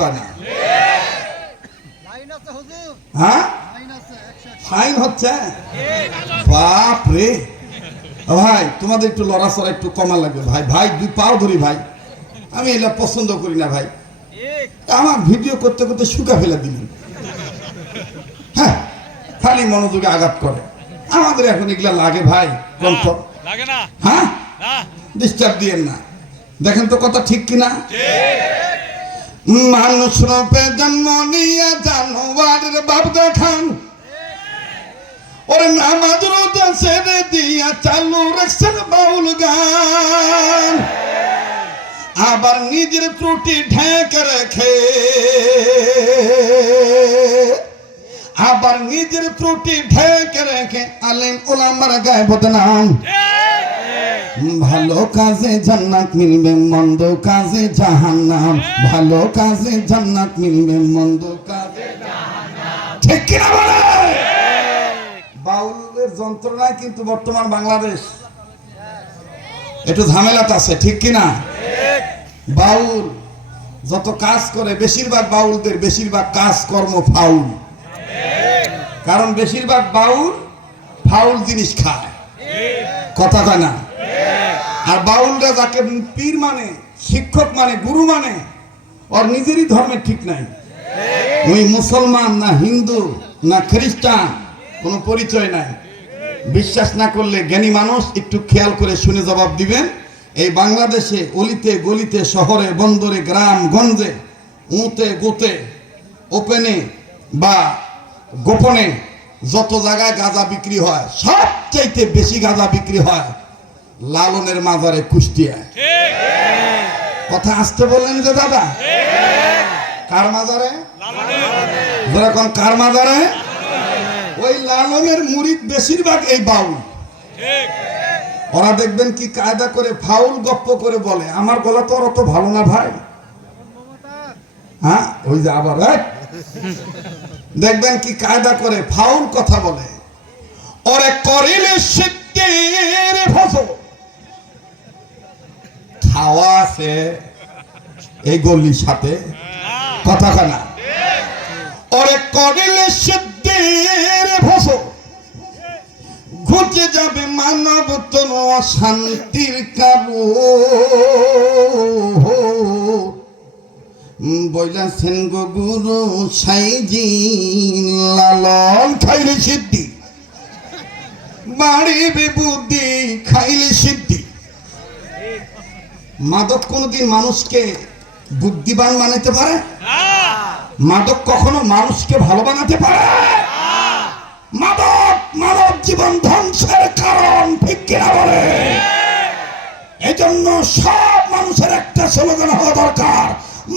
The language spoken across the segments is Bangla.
কয় না? হ্যাঁ, ফাইন হচ্ছে। বাপ রে ভাই, তোমাদের একটু লড়াচড়া একটু কমা লাগবে ভাই। ভাই দুই পাও ধরি ভাই, আমি এটা পছন্দ করি না ভাই। আমার ভিডিও করতে করতে শুকা ফেলে দিলেন। হ্যাঁ, খালি মনোযোগে আঘাত করে। আমাদের এখন এগুলা লাগে ভাই, কণ্ঠ লাগে না। হ্যাঁ, ডিস্টার্ব দিয়েন না। দেখেন তো কথা ঠিক কিনা? মানুষ রূপে জন্ম নিয়ে জানোয়ারের বাপ দেখান, ওরে নামাজ রোজা ছেড়ে দিয়া চালু রাখছেন বাউল গান। আবার নিজের ত্রুটি ঢেকে রেখে, আবার নিজের ত্রুটি ঢেকে রেখে আলেম ওলামার গায়ে বদনাম। ভালো কাজে জান্নাত মিলবে, মন্দ কাজে জাহান্নাম। ভালো কাজে জান্নাত মিলবে, মন্দ কাজে জাহান্নাম। ঠিক কিনা বলে? বাউলের যন্ত্রণায় কিন্তু বর্তমান বাংলাদেশ একটু ঝামেলাতে আছে, ঠিক কিনা? বাউল যত কাজ করে, বেশিরভাগ বাউলদের বেশিরভাগ কাজ কর্ম ফাউল। কারণ বেশিরভাগ বাউল ফাউল জিনিস খায়, কথা কয় না? আর বাউলরা যাকে পীর মানে, শিক্ষক মানে, গুরু মানে, ওর নিজেরই ধর্মের ঠিক নাই। ওই মুসলমান না হিন্দু না খ্রিস্টান, কোনো পরিচয় নাই। বিশ্বাস না করলে জ্ঞানী মানুষ একটু খেয়াল করে শুনে জবাব দিবেন। এই বাংলাদেশে অলিতে গলিতে, শহরে বন্দরে, গ্রাম গঞ্জে, উঁতে গুতে, ওপেনে বা গোপনে যত জায়গায় গাঁজা বিক্রি হয়, সবচাইতে বেশি গাঁজা বিক্রি হয় লালনের মাজারে, কুষ্টিয়ায়। কথা আসতে বললেন যে দাদা? কার মাজারে? যেরকম কার মাজারে? ওই লালনের মুরিদ বেশিরভাগ এই বাউল। ওরা দেখবেন কি কায়দা করে ফাউল গপ্প করে বলে, আমার গলা তো অত ভালো না ভাই। হ্যাঁ, ওই যে আবার দেখবেন কি কায়দা করে ফাউল কথা বলে। ওরে করিলে সিদ্ধির ফসল খাওয়া আছে এই গলির সাথে, কথা কানা। ওরে করিলে সিদ্ধির ফসল ঘুচে যাবে মানব তন অশান্তির কারণ। বইলাছেন গো গুরু সাইজি, লালন খাইলে সিদ্ধি বাড়িবে বুদ্ধি, খাইলে সিদ্ধি। মাদক কোনদিন মানুষকে বুদ্ধিমান বানাতে পারে? মাদক কখনো মানুষকে ভালো বানাতে পারে? মাদক মানব জীবন ধ্বংসের কারণ, ঠিক কিনা বলে? এই জন্য সব মানুষের একটা স্লোগান হওয়া দরকার,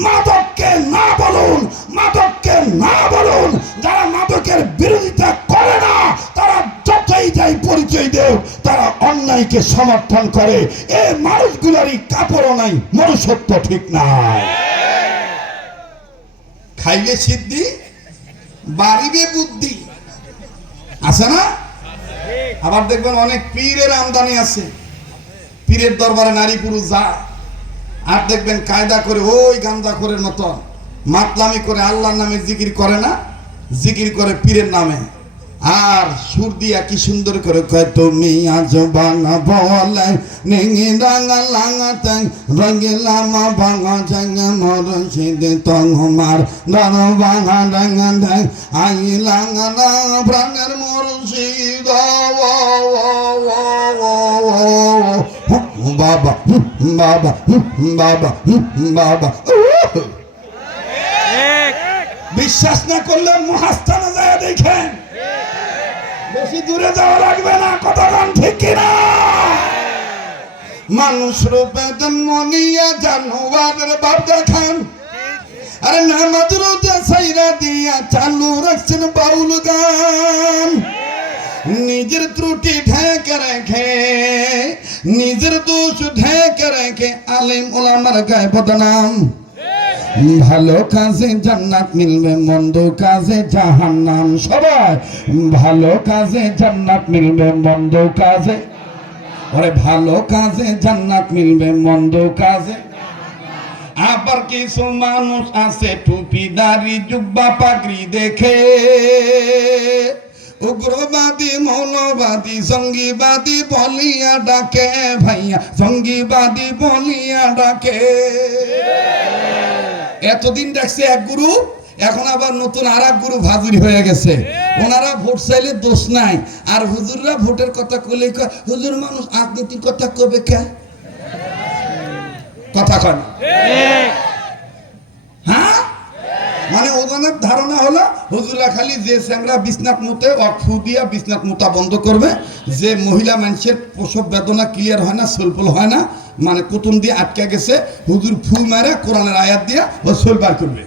মাদককে না বলুন, মাদককে না বলুন। যারা মাদকের বিরোধিতা করে না, তারা যতই যাই পরিচয় দেও, তারা অন্যায়কে সমর্থন করে। এই মানুষগুলোরই কাপড়ও নাই, মনুষ্যত্ব ঠিক নাই। খাইলে সিদ্ধি বাড়িবে বুদ্ধি, আছে না? আবার দেখবেন অনেক পীরের আমদানি আছে, পীরের দরবারে নারী পুরুষ যায়, আর দেখবেন কায়দা করে ওই গাঁজাখোরের মতো মাতলামি করে আল্লাহর নামে জিকির করে না, জিকির করে পীরের নামে। আর সুর দিয়া কি সুন্দর করে কয়, তুমি আজ বাংলা বলে নেঙে রাঙা লাঙাতে রঙিলামা ভাঙা জাঙ্গা মরশিদে তংমার ধর ভাঙা ডাঙ্গা ডাং আই লাঙা না প্রাণের মরশিদ বাবা বাবা বাবা বাবা। বিশ্বাস না করলে মহাস্থানে যায় দেখেন, বেশি দূরে যাওয়া লাগবে না, কথা গান ঠিক কিনা? মানুষ রূপে জন্ম নিয়ে জানোয়ারের বাপ দেখান, আরে নামাজ রোজা ছাইরা দিয়া চালু রাখছেন বাউল গান। নিজের ত্রুটি ঢেকে রেখে, নিজের দোষ ঢেকে রেখে আলেম ওলামার গায়ে বদনাম। ভালো কাজে জান্নাত মিলবে, মন্দ কাজে জাহান্নাম। সবাই ভালো কাজে জান্নাত মিলবে, মন্দ কাজে, ওরে ভালো কাজে জান্নাত মিলবে, মন্দ কাজে। আবার কিছু মানুষ আছে টুপি দাড়ি জুব্বা পাগড়ি দেখে উগ্রবাদী মৌলবাদী জঙ্গিবাদী বলিয়া ডাকে ভাইয়া, জঙ্গিবাদী বলিয়া ডাকে। এতদিন দেখছে এক গুরু, এখন আবার নতুন আর এক গুরু হাজির হয়ে গেছে। ওনারা ভোট চাইলে দোষ নাই, আর হুজুররা ভোটের কথা কইলে হুজুর মানুষ রাজনীতির কথা কবে কে কথা কন। হ্যাঁ, মানে ওদের ধারণা হলো হুজুরা খালি যে স্যাংরা বিছনাত মুতে অফু দিয়া বিছনাত মুতা বন্ধ করবে, যে মহিলা মানুষের প্রসব বেদনা ক্লিয়ার হয় না, সলপল হয় না, মানে কুতুন দিয়ে আটকে গেছে, হুজুর ফু মারে কোরআনের আয়াত দিয়া ও সল বার করবে।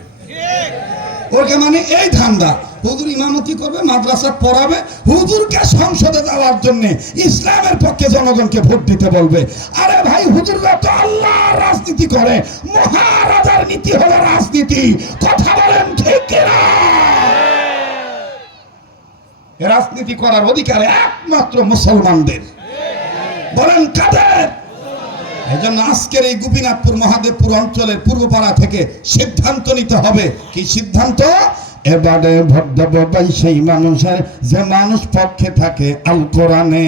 ওকে মানে এই ধান্দা। হুজুর ইমামতি করবে, মাদ্রাসা পড়াবে, হুজুরকে সংসদে যাওয়ার জন্য ইসলামের পক্ষে জনগণকে ভোট দিতে বলবে। আরে ভাই, হুজুররা তো আল্লাহর রাজনীতি করে, মহারাজার নীতি হলো রাজনীতি। কথা বলেন ঠিক কিনা? রাজনীতি করার অধিকার একমাত্র মুসলমানদের। বলেন কাদের? এই জন্য আজকের এই গোপীনাথপুর মহাদেবপুর অঞ্চলের পূর্বপাড়া থেকে সিদ্ধান্ত নিতে হবে। কি সিদ্ধান্ত? এবারে ভোট দেব ভাই সেই মানুষের যে মানুষ পক্ষে থাকে আল কোরআনে।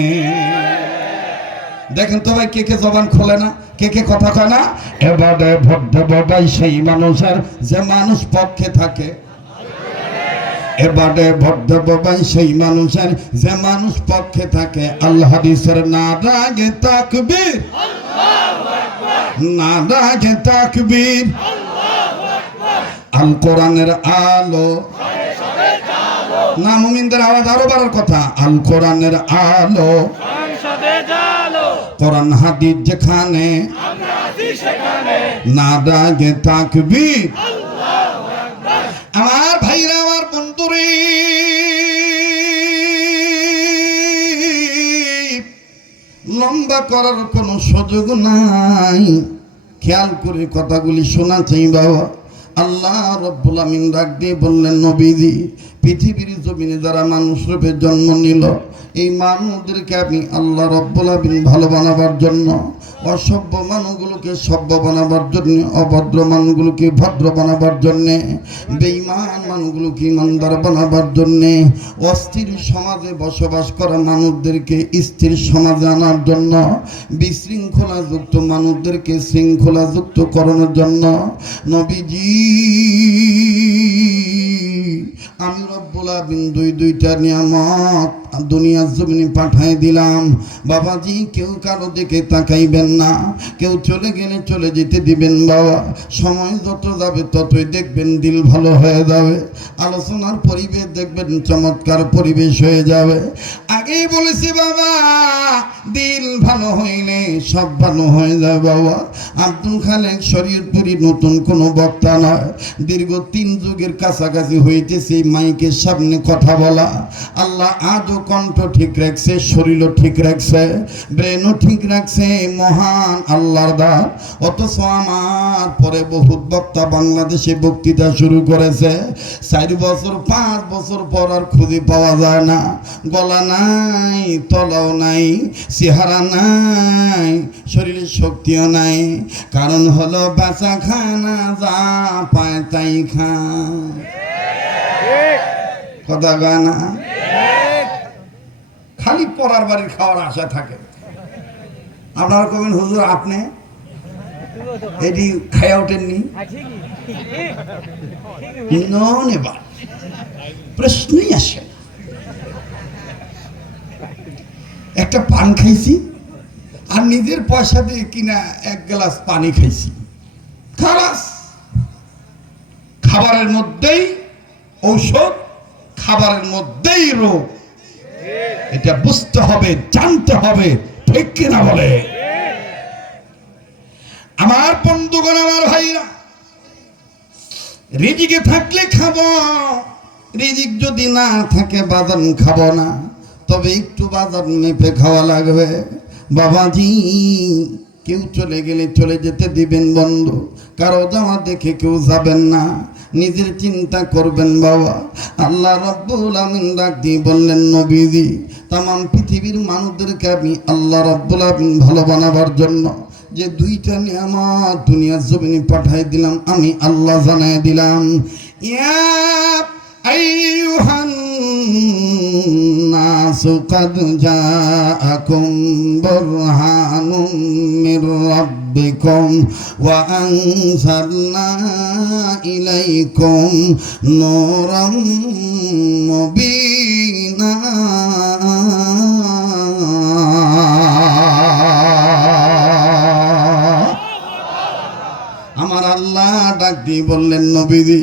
দেখেন তো ভাই, কে কে জবান খোলে না, কে কে কথা কয় না? এবারে ভোট দেব ভাই সেই মানুষের যে মানুষ পক্ষে থাকে, এবারে ভোট দেব ভাই সেই মানুষের যে মানুষ পক্ষে থাকে। আল্লাহ হাদিসের নারায়ে তাকবীর, নারায়ে তাকবীর, আল কোরআনের আলো। না, মুমিনদের আওয়াজ আরো বাড়ার কথা। আল কোরআনের আলো, কোরআন হাদিস যেখানে, নারায়ে তাকবীর। আমার ভাইরা, আমার বন্ধুরে, লম্বা করার কোনো সুযোগ নাই, খেয়াল করে কথাগুলি শোনা চাই বাবা। আল্লাহ রব্বুল আমিন ডাক দিয়ে বললেন, নবীজি, পৃথিবীর জমিনে যারা মানুষ রূপে জন্ম নিল, এই মানুষদেরকে আমি আল্লাহ রব্বুল আমিন ভালো বানাবার জন্য, অসভ্য মানুষগুলোকে সভ্য বানাবার জন্য, অভদ্র মানুষগুলোকে ভদ্র বানাবার জন্যে, বেঈমান মানুষগুলোকে ইমানদার বানাবার জন্যে, অস্থির সমাজে বসবাস করা মানুষদেরকে স্থির সমাজে আনার জন্য, বিশৃঙ্খলাযুক্ত মানুষদেরকে শৃঙ্খলাযুক্ত করানোর জন্য নবীজি আমি রব্বুল আমিন দুইটা নিয়ামত দুনিয়ার জমিনে পাঠিয়ে দিলাম। বাবাজি, কেউ কারো দিকে তাকাইবেন না, কেউ চলে গেলে চলে যেতে দিবেন বাবা। সময় যত যাবে ততই দেখবেন দিল ভালো হয়ে যাবে, আলোচনার পরিবেশ দেখবেন চমৎকার পরিবেশ হয়ে যাবে। আগেই বলেছি বাবা, দিল ভালো হইলে সব ভালো হয়ে যায় বাবা। আব্দুল খালেক শরীয়তপুরি নতুন কোনো বক্তা নয়, দীর্ঘ 3 যুগের কাছাকাছি হইতেছে মাইকের সামনে কথা বলা। আল্লাহ আজও কণ্ঠ ঠিক রাখছে, শরীরও ঠিক রাখছে, ব্রেনও ঠিক রাখছে, মহান আল্লাহর দান। অথচ আমার পরে বহুত বক্তা বাংলাদেশে বক্তৃতা শুরু করেছে, 4 বছর 5 বছর পর আর খুঁজে পাওয়া যায় না। গলা নাই, তলাও নাই, চেহারা নাই, শরীরের শক্তিও নাই। কারণ হলো বাঁচা খানা, যা পায় তাই খা। কথা কয় না? খালি পরার বাড়ির খাওয়ার আশা থাকে। আপনারা কবেন, হুজুর আপনি এটি খাইয়া ওঠেননি? নেবার প্রশ্নই আসে না। একটা পান খাইছি আর নিজের পয়সা দিয়ে কিনা 1 গ্লাস পানি খাইছি, খালাস। খাবারের মধ্যেই ঔষধ, খাবারের মধ্যেই রোগ। এটা বুঝতে হবে, জানতে হবে, ঠিক কিনা বলে? আমার বন্ধুগণ, আমার ভাইরা, রিজিকে থাকলে খাবো, রিজিক যদি না থাকে বাজান খাবো না। তবে একটু বাজার মেপে খাওয়া লাগবে বাবাজি। কেউ চলে গেলে চলে যেতে দিবেন বন্ধু, কারো যাওয়া দেখে কেউ যাবেন না, নিজের চিন্তা করবেন বাবা। আল্লাহ রাব্বুল আমিন ডাক দিয়ে বললেন, নবীজি, তামাম পৃথিবীর মানুষদেরকে আমি আল্লাহ রাব্বুল আমিন ভালো বানাবার জন্য যে দুইটা নিয়ামত দুনিয়ার জমিনে পাঠাই দিলাম, আমি আল্লাহ জানাই দিলাম। ইয়া আইয়ুহান নাসু কাদ জাআকুম বুরহানুম মির রাব্বিকুম ওয়া আনজালনা ইলাইকুম নূরাম মুবিনা। আমার আল্লাহ ডাক দিয়ে বললেন, নবীজি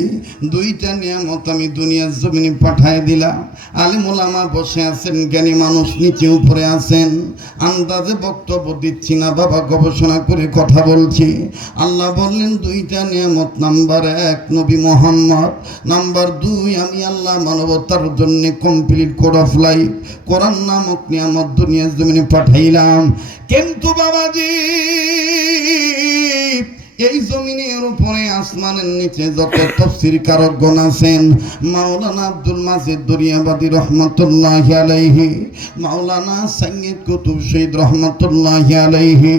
দুইটা নিয়ামত আমি দুনিয়ার জমিনে পাঠায় দিলাম। আলিম ওলামা বসে আছেন, জ্ঞানী মানুষ নিচে উপরে আছেন। আন্দাজে বক্তব্য দিচ্ছি না বাবা, গবেষণা করে কথা বলছি। আল্লাহ বললেন দুইটা নিয়ামত, নাম্বার 1 নবী মোহাম্মদ, নাম্বার 2 আমি আল্লাহ মানবতার জন্য কমপ্লিট কোড অফ লাইফ কোরআন নামক নিয়ামত দুনিয়ার জমিনে পাঠাইলাম। কিন্তু বাবাজি এই জমিনের উপরে আসমানের নিচে যত তাফসীর কারকগণ আছেন, মাওলানা আব্দুল মাজিদ দরিয়াবাদী রহমাতুল্লাহি আলাইহি, মাওলানা সৈয়দ কুতুব শহীদ রহমাতুল্লাহি আলাইহি,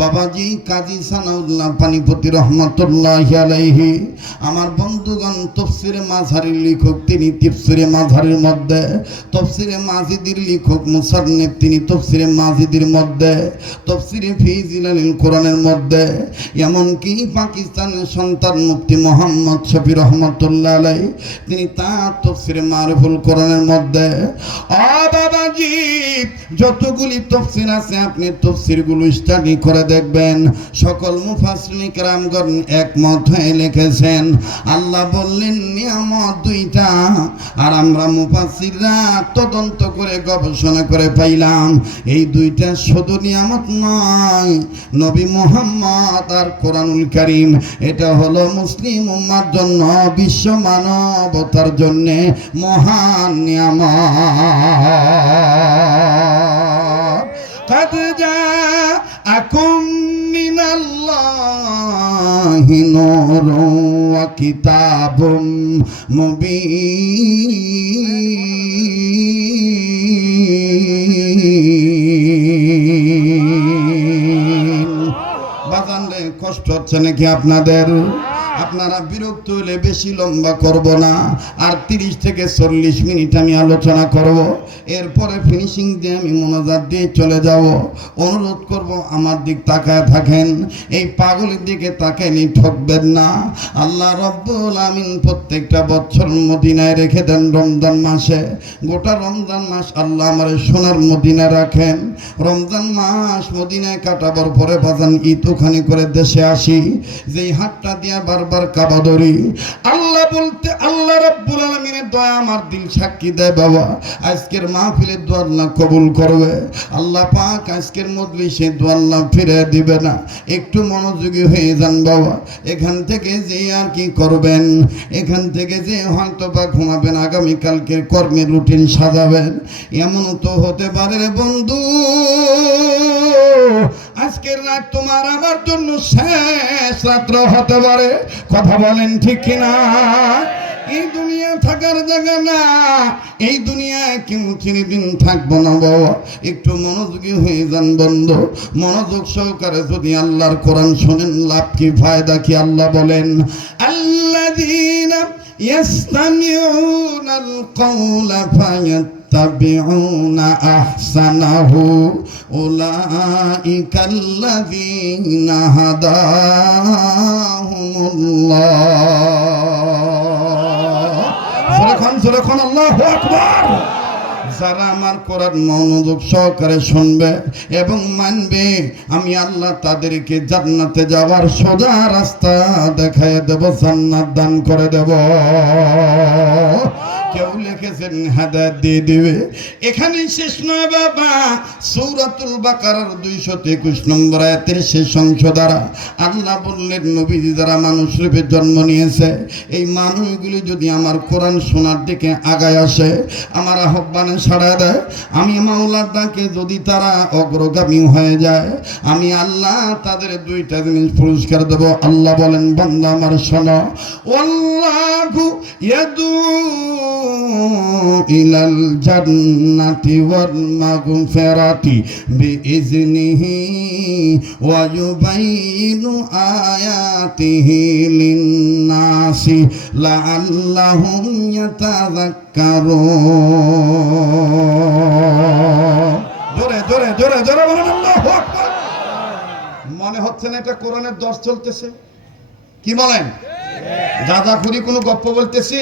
বাবাজি কাজী সানাউল্লাহ পানিপতি রহমাতুল্লাহি আলাইহি, আমার বন্ধুগণ তাফসীরে মাঝহারির লেখক, তিনি তাফসীরে মাঝহারির মধ্যে তাফসীরে মাজিদির লেখক মুসান্নিফ, তিনি তাফসীরে মাজিদির মধ্যে তাফসীরে ফি জিলালিল কোরআনের মধ্যে, এমন কি পাকিস্তানের সন্তান মুফতি মোহাম্মদ শফি রহমতুল্লাহ আলাইহি, তিনি তার তাফসীরে মারুফুল কোরআনের মধ্যে। বাবাজি যতগুলি তাফসীর আছে আপনি তাফসীরগুলো স্টাডি করে দেখবেন, সকল মুফাসসিরিন কেরামগণ একমত হয়ে লিখেছেন আল্লাহ বললেন নিয়ামত দুইটা, আর আমরা মুফাসসিররা তদন্ত করে গবেষণা করে পাইলাম এই দুইটা শুধু নিয়ামত নয়, নবী মুহাম্মদ আর কোরআনুল কারীম, এটা হলো মুসলিম উম্মার জন্য, বিশ্ব মানবতার জন্য মহান নিয়ামত। قد جاءكم من الله نور وكتاب مبين। বাজান রে কষ্ট হচ্ছে নাকি আপনাদের? আপনারা বিরক্ত হলে বেশি লম্বা করব না, আর 30 থেকে 40 মিনিট আমি আলোচনা করব, এরপরে ফিনিশিং দিয়ে আমি মোনাজাত দিয়ে চলে যাব। অনুরোধ করব আমার দিক তাকায় থাকেন, এই পাগলের দিকে তাকাইনি ঠকবেন না। আল্লাহ রব্বুল আমিন প্রত্যেকটা বছর মদিনায় রেখে দেন রমজান মাসে, গোটা রমজান মাস আল্লাহ আমার সোনার মদিনায় রাখেন। রমজান মাস মদিনায় কাটাবার পরে বাজান ঈদ ওখানে করে দেশে আসি, যেই হাতটা দিয়া বারবার কাবা ধরি, আল্লাহ বলতে আল্লাহ রাব্বুল আলামিনের দয়া আমার দিল সাক্ষী দেয় বাবা, আজকের মাহফিলের দোয়া আল্লাহ কবুল করবে। আল্লাহ পাক আজকের মজলিসে দোয়া আল্লাহ ফিরে দিবে না। একটু মনোযোগী হয়ে যান বাবা, এখান থেকে যে আর কি করবেন, এখান থেকে যে হয়তো বা ঘুমাবেন, আগামীকালকের কর্মের রুটিন সাজাবেন, এমন তো হতে পারে রে বন্ধু আজকের রাত তোমার আমার জন্য শেষ রাত্র হতে পারে। কথা বলেন ঠিক কিনা? এই দুনিয়া থাকার জায়গা না, এই দুনিয়ায় কেউ চিরদিন থাকবো না বাবা। একটু মনোযোগী হয়ে যান বন্ধু, মনোযোগ সহকারে যদি আল্লাহর কোরআন শোনেন লাভ কি ফায়দা কি? আল্লাহ বলেন আল্লাযীনা ইয়াসতামিউনাল কাওলা ফায়াত্তাবিউনা আহসানাহু উলাইকাল্লাযীনা হাদাহুমুল্লাহ। সুবহান আল্লাহু আকবার। যারা আমার কোরআন মনোযোগ সহকারে শুনবে এবং মানবে, আমি আল্লাহ তাদেরকে জান্নাতে যাওয়ার সোজা রাস্তা দেখায় দেব, জান্নাত দান করে দেব। কেউ লিখেছেন হেদায়েত দিয়ে দিবে। এখানেই শেষ নয় বাবা, সূরাতুল বাকারার 223 নম্বর আয়াতের শেষ অংশ দ্বারা আল্লাহ বললেন নবীজি যারা মানুষ রূপে জন্ম নিয়েছে, এই মানুষগুলি যদি আমার কোরআন শোনার দিকে আগায় আসে, আমার আহ্বানে সাড়া দেয়, আমি মাওলার ডাকে যদি তারা অগ্রগামী হয়ে যায়, আমি আল্লাহ তাদের দুইটা জিনিস পুরস্কার দেব। আল্লাহ বলেন বান্দা আমার শোনো, ওয়াল্লাহু ইয়াদু ইলাল জান্নাতি ওয়াল মাগফিরাতি বিইজনিহি ওয়া ইউবাইনু আয়াতিহি লিন-নাসি লাআল্লাহুম ইয়াতাযাক্কারুন। জোরে জোরে জোরে জোরে বলেন আল্লাহু আকবার। মনে হচ্ছে না এটা কোরআনের দর্শ চলতেছে? কি বলেন? গাঁজাখুরি কোনো গপ্প বলতেছি?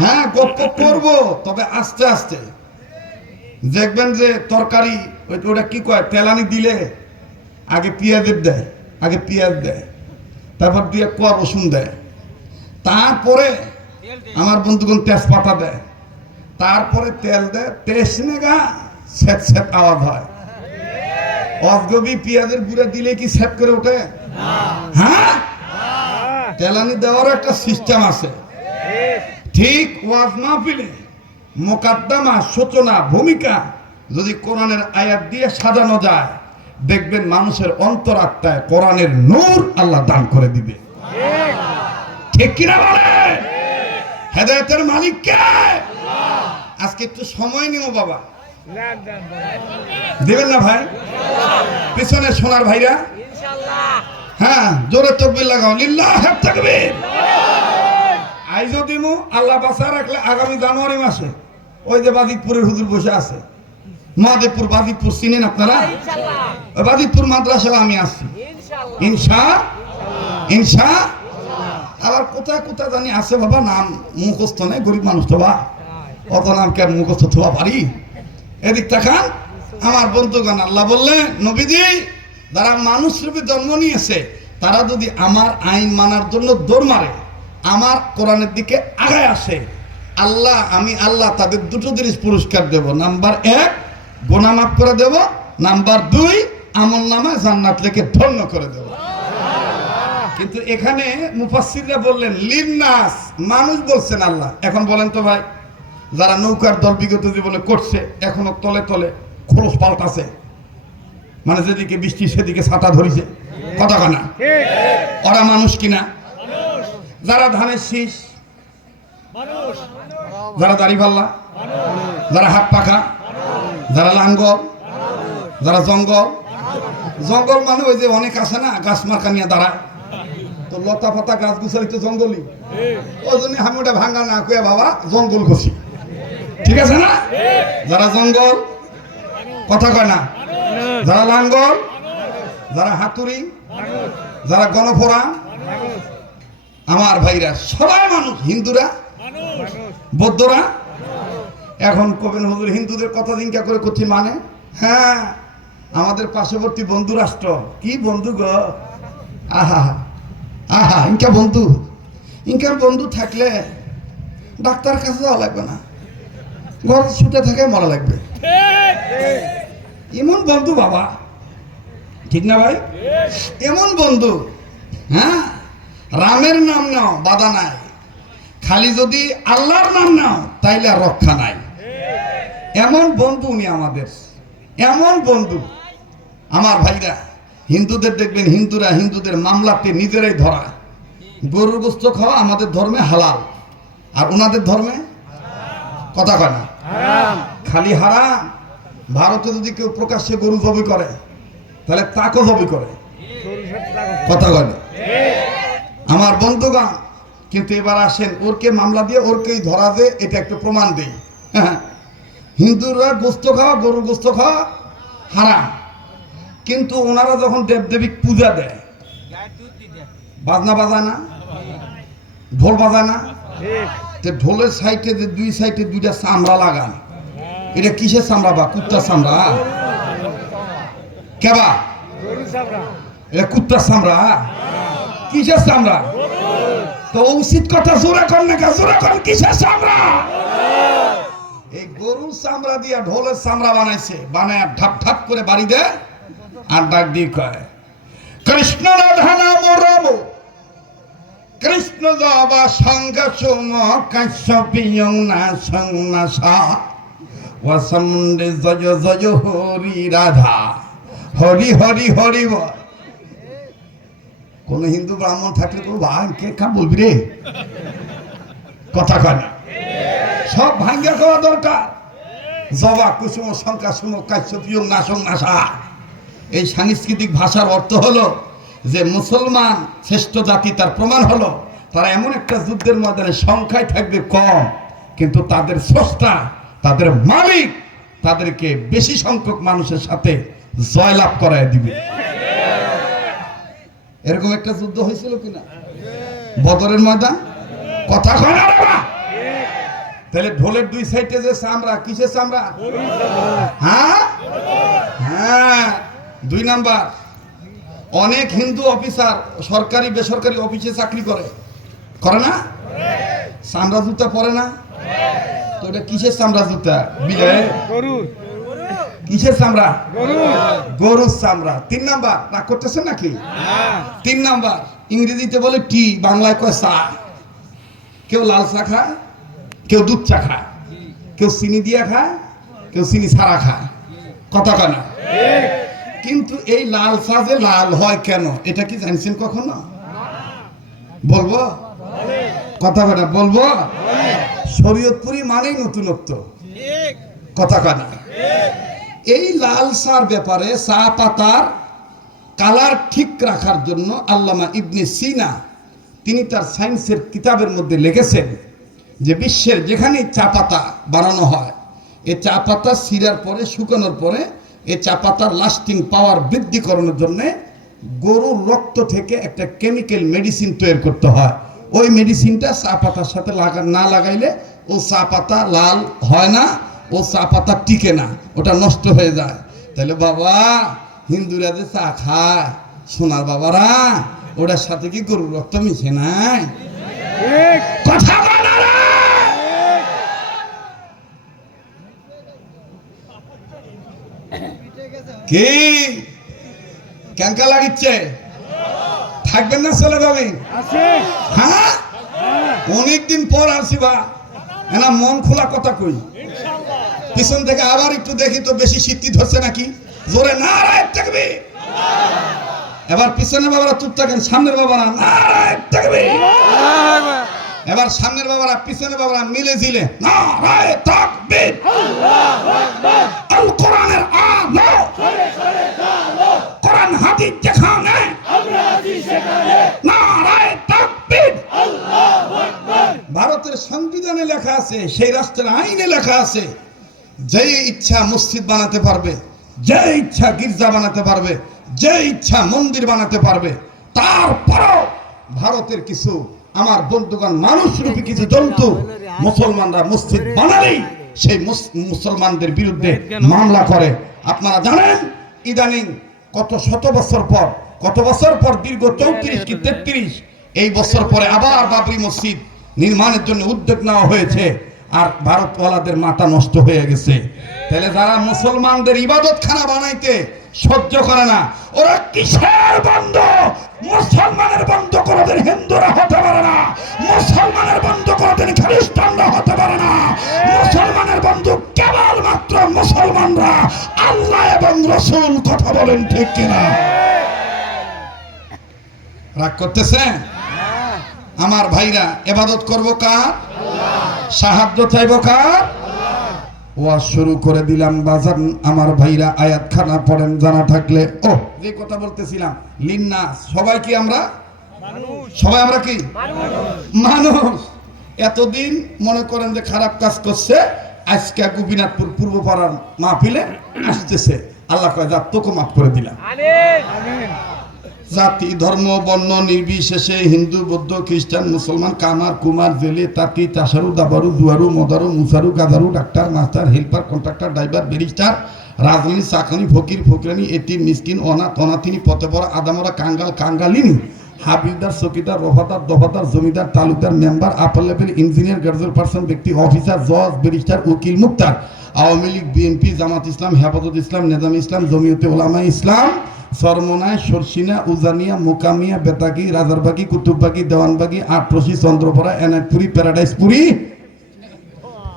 হ্যাঁ, গপ্প করব, তবে আস্তে আস্তে। দেখবেন যে তরকারি ওটা কি কয়, তেলানি দিলে আগে পেঁয়াজের দেয়, আগে পেঁয়াজ দেয়, তারপর দিয়ে কোয়া রসুন দেয়, তারপরে আমার বন্ধুগণ তেজপাতা দেয়, তারপরে তেল দেয়, তেজনেগা স্যাঁত স্যাঁত আওয়াজ হয়। অজগবি পেঁয়াজের গুঁড়া দিলে কি স্যাঁত করে ওঠে? হ্যাঁ, তেলানি দেওয়ার একটা সিস্টেম আছে। ঠিক ওয়াজ মাহফিলে মোকাদ্দমা, সূচনা, ভূমিকা যদি কোরআনের আয়াত দিয়ে সাজানো যায়, দেখবেন মানুষের অন্তরাত্মায় কোরআনের নূর আল্লাহ দান করে দিবে। ঠিক কিনা বলে? হেদায়েতের মালিক কে? আজকে একটু সময় নিও বাবা, দিবেন না ভাই? পিছনে সোনার ভাইরা, হ্যাঁ, জোরে তাকবীর লাগাও, লিল্লাহি তাকবীর। আইজো দিমু, আল্লাহ বাঁচা রাখলে আগামী জানুয়ারি মাসে ওই যে বাজিতপুরের হুজুর বসে আছে, মহাদেবপুর বাজিতপুর চিনেন আপনারা? ওই বাজিতপুর মাদ্রাসায় আমি আসছি ইনশা। আবার কোথায় কোথায় জানি আছে বাবা, নাম মুখস্থ নেই, গরিব মানুষ তো বা অত নাম কেন মুখস্থ থোয়া পারি? এদিক তাকান আমার বন্ধুগণ, আল্লাহ বললেন নবীজি যারা মানুষ রূপে জন্ম নিয়েছে তারা যদি আমার আইন মানার জন্য দৌড় মারে, আমার কোরআনের দিকে আগায় আসে, আমি আল্লাহ তাদের দুটো জিনিস পুরস্কার দেব। নাম্বার 1, গুনাহ মাফ করে দেব। নাম্বার 2, আমলনামায় জান্নাত লিখে ধন্য করে দেব। কিন্তু এখানে মুফাসসিররা বললেন লিন্নাস, মানুষ বলছেন আল্লাহ। এখন বলেন তো ভাই, যারা নৌকার দল বিগত জীবনে করছে, এখনো তলে তলে খোলস পাল্টাছে, মানে যেদিকে বৃষ্টি সেদিকে ছাতা ধরিছে, কথা কানা, ওরা মানুষ কিনা? যারা ধানের শীষ, যারা দাড়িপাল্লা, যারা হাত পাখা, যারা লাঙ্গল, যারা জঙ্গল। জঙ্গল মানে ওই যে অনেক আছে না গাছ মার্কা নিয়ে দাঁড়ায়, তো লতা পাতা গাছ গুছালি তো জঙ্গলই। ওই জন্য আমি ওটা ভাঙ্গা না কয়ে বাবা জঙ্গল ঘষি, ঠিক আছে না? যারা জঙ্গল, কথা কয় না, যারা লাঙ্গল, যারা হাতুড়ি, যারা গণফোড়া, আমার ভাইরা সবাই মানুষ। হিন্দুরা, বৌদ্ধরা, এখন কবেন হুজুর হিন্দুদের কথা দিনকা করে করছি, মানে হ্যাঁ, আমাদের পার্শ্ববর্তী বন্ধু রাষ্ট্র, কি বন্ধু গো, আহা আহা, ইনকা বন্ধু থাকলে ডাক্তার কাছে যাওয়া লাগবে না, ঘর ছুটে থাকে মরা লাগবে, এমন বন্ধু বাবা, ঠিক না ভাই? এমন বন্ধু। হ্যাঁ, রামের নাম নাও বাধা নাই, খালি যদি আল্লাহর নাম নাও তাইলে আর রক্ষা নাই। এমন বন্ধু উনি আমাদের, এমন বন্ধু। আমার ভাইরা, হিন্দুদের দেখবেন হিন্দুদের মামলাতে নিজেরাই ধরা। গরুর গোশত খাওয়া আমাদের ধর্মে হালাল, আর ওনাদের ধর্মে কথা কয় না, খালি হারাম। ভারতে যদি কেউ প্রকাশ্যে গরু জবি করে তাহলে তাকেও জবি করে, কথা কয় না আমার বন্ধুগণ। কিন্তু এবার আসেন, ওরকে মামলা দিয়ে ওরকেই ধরা দে, এটা একটা প্রমাণ দেই। হ্যাঁ, হিন্দুরা গোস্ত খাওয়া, গরুর গোস্ত খাওয়া হারাম, কিন্তু ওনারা যখন দেবদেবীক পূজা দেয়, বাজনা বাজায় না, ঢোল বাজায় না, ঢোলের সাইডে যে দুই সাইডে দুইটা চামড়া লাগান, এটা কিসের চামড়া? বা কুত্তার চামড়া? কেবা এটা কুত্তার চামড়া? কিসের চামড়া? তো উচিত কথা জোরে কর না, জোরে কর, কিসের চামড়া? এই গরুর চামড়া দিয়া ঢোলের চামড়া বানাইছে, বানায় ঢাপ ঢাপ করে বাড়ি দেয় আর ডাক দিয়ে কয় কৃষ্ণ রাধা নাম রব, কৃষ্ণ যাবা সঙ্গে চুম কাশ্যপিয়ং না সংনা সা ওয়াসমুন্ডে জয় জয় হরি রাধা, হরি হরি হরি বল। কোন হিন্দু ব্রাহ্মণ থাকলে তো ভাই কে কা বলবি রে, কথা কয় না। সব ভাঙ্গা খাওয়া দরকার। জবা কুসুম শঙ্কা সুম কাশ্যপিয়ং নাশং নাশা, এই সাংস্কৃতিক ভাষার অর্থ হলো যে মুসলমান শ্রেষ্ঠ জাতি, তার প্রমাণ হলো তারা এমন একটা যুদ্ধের ময়দানে সংখ্যায় থাকবে কম, কিন্তু তাদের স্রষ্টা, তাদের মালিক তাদেরকে বেশি সংখ্যক মানুষের সাথে জয়লাভ করায় দিবে। এরকম একটা যুদ্ধ হয়েছিল কিনা বদরের ময়দান? কথা কয় না বাবা? তাহলে ঢোলের দুই সাইডে যে চামড়া, কিসের চামড়া? হ্যাঁ হ্যাঁ। 2 নাম্বার, অনেক হিন্দু অফিসার সরকারি বেসরকারি অফিসে চাকরি করে না? চামড়া জুতা পরে না? তো এটা কিসের চামড়া জুতা? কিসের চামড়া? গরুর চামড়া। 3 নাম্বার, রাগ করতেছেন নাকি? 3 নাম্বার, ইংরেজিতে বলে টি, বাংলায় কয় চা। কেউ লাল চা খায়, কেউ দুধ চা খায়, কেউ চিনি দিয়া খায়, কেউ চিনি ছাড়া খায়। কথা কয় না? কিন্তু এই লাল চা যে লাল হয় কেন, এটা কি জানছেন কখনো? বলবো? কথা কয় না? বলবো? শরীয়তপুরি মানেই নতুনত্ব। কথা কয় না? এই লাল চার ব্যাপারে চা পাতার কালার ঠিক রাখার জন্য আল্লামা ইবনে সিনা তিনি তার সায়েন্সের কিতাবের মধ্যে লিখেছেন যে বিশ্বের যেখানে চা পাতা বানানো হয়, এই চা পাতা ছিঁড়ার পরে শুকানোর পরে এই চা পাতার লাস্টিং পাওয়ার বৃদ্ধি করানোর জন্য গরুর রক্ত থেকে একটা কেমিক্যাল মেডিসিন তৈরি করতে হয়। ওই মেডিসিনটা চা পাতার সাথে না লাগাইলে ও চা পাতা লাল হয় না, ও চা পাতা টিকে না, ওটা নষ্ট হয়ে যায়। তাহলে বাবা, হিন্দুরা যে চা খায়, সোনার বাবারা, ওটার সাথে কি গরুর রক্ত মিশে নাই? কথা বলা রে! কি ক্যাঙ্কা লাগিচ্ছে? থাকবেন না চলে যাবেন? হ্যাঁ, অনেকদিন পর আসি বা এনা মন খোলা কথা কই। পিছন থেকে আবার একটু দেখি তো বেশি শীত ধরছে নাকি? জোরে নারায়ে তাকবীর। এবার পিছনের বাবারা চুপ থাকেন, সামনের বাবারা নারায়ে তাকবীর। এবার সামনের বাবারা পিছনের বাবারা মিলে জিলে নারায়ে তাকবীর। আল্লাহু আকবার। আল কোরআনের আলো, কোরআন হাদিস যেখানে, আমরা আছি সেখানে। নারায়ে তাকবীর। আল্লাহু আকবার। ভারতের সংবিধানে লেখা আছে, সেই রাষ্ট্রের আইনে লেখা আছে, যে ইচ্ছা মসজিদ বানাতে পারবে, যে ইচ্ছা গির্জা বানাতে পারবে, যে ইচ্ছা মন্দির বানাতে পারবে। তারপরও ভারতের কিছু আমার বন্ধুগণ মানুষরূপী কিছু জন্তু মুসলমানরা মসজিদ বানালেই সেই মুসলমানদের বিরুদ্ধে মামলা করে। আপনারা জানেন ইদানিং কত বছর পর দীর্ঘ 34 কি 33 এই বছর পরে আবার বাবরি মসজিদ নির্মাণের জন্য উদ্যোগ নেওয়া হয়েছে, আর ভারতওয়ালাদের মাথা নষ্ট হয়ে গেছে। তাহলে যারা মুসলমানদের ইবাদতখানা বানাইতে সহ্য করে না, ওরা কিসের বন্ধ? মুসলমানের বন্ধ কোনদিন হিন্দুরা হতে পারে না, মুসলমানের বন্ধ কোনদিন খ্রিস্টানরা হতে পারে না। মুসলমানের বন্ধু কেবলমাত্র মুসলমানরা। আল্লাহ এবং রাসূল। কথা বলেন ঠিক কিনা? রাগ করতেছেন? আমার ভাইরা, ইবাদত করব কার? সাহায্য চাইব কার? ওয়াজ শুরু করে দিলাম বাজান আমার ভাইরা, আয়াত খানা পড়েন জানা থাকলে। ও যে কথা বলতেছিলাম, লিন্নাস, সবাই কি আমরা মানুষ? সবাই আমরা কি মানুষ? এতদিন মনে করেন যে খারাপ কাজ করছে, আজকে গোপীনাথপুর পূর্বপাড়ার মাহফিলে আসতেছে, আল্লাহ কয় যা তোকে মাফ করে দিলাম। আমিন। জাতি ধর্ম বর্ণ নির্বিশেষে হিন্দু বৌদ্ধ খ্রিস্টান মুসলমান কামার কুমার জেলে তাঁতি চাষারু দাবারু জুয়ারু মদারু মুসারু গাদারু doctor master helper contractor driver barrister রাজধানী চাকরি ফকির ফকরানি এতিম মিসকিন অনাথ অনাথিনী পথেপরা আদামরা কাঙ্গাল কাঙ্গালিনী হাবিলদার চকিদার রফাদার দফাদার জমিদার তালুকদার member upper level engineer graduate person ব্যক্তি অফিসার জজ ব্যারিস্টার উকিল মুক্তার আওয়ামী লীগ বিএনপি জামাত ইসলাম হেফাজত ইসলাম নেজাম ইসলাম জমিয়তে ওলামা ইসলাম সরমনায় সরসিনা উজানিয়া মোকামিয়া বেতাগি রাজারবাগি কুতুববাগি দেওয়ানবাগি আটরশি চন্দ্রপড়া এনায়তপুরি প্যারাডাইসপুরি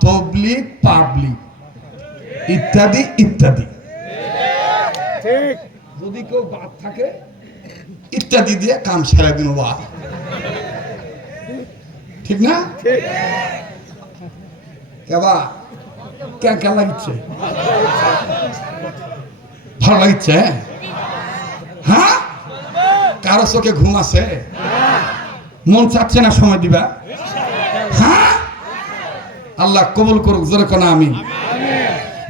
তবলিগ পাবলিক ইত্যাদি ইত্যাদি। ঠিক, যদি কেউ বাদ থাকে ইত্যাদি দিয়ে কাম সেরা দিন, ঠিক না? কেবা কেন লাগছে? ভালো লাগছে? হ্যাঁ, কারো চোখে ঘুম আছে? মন চাচ্ছে না সময় দিবা? হ্যাঁ, আল্লাহ কবুল করুক, জোরে কোন আমিন।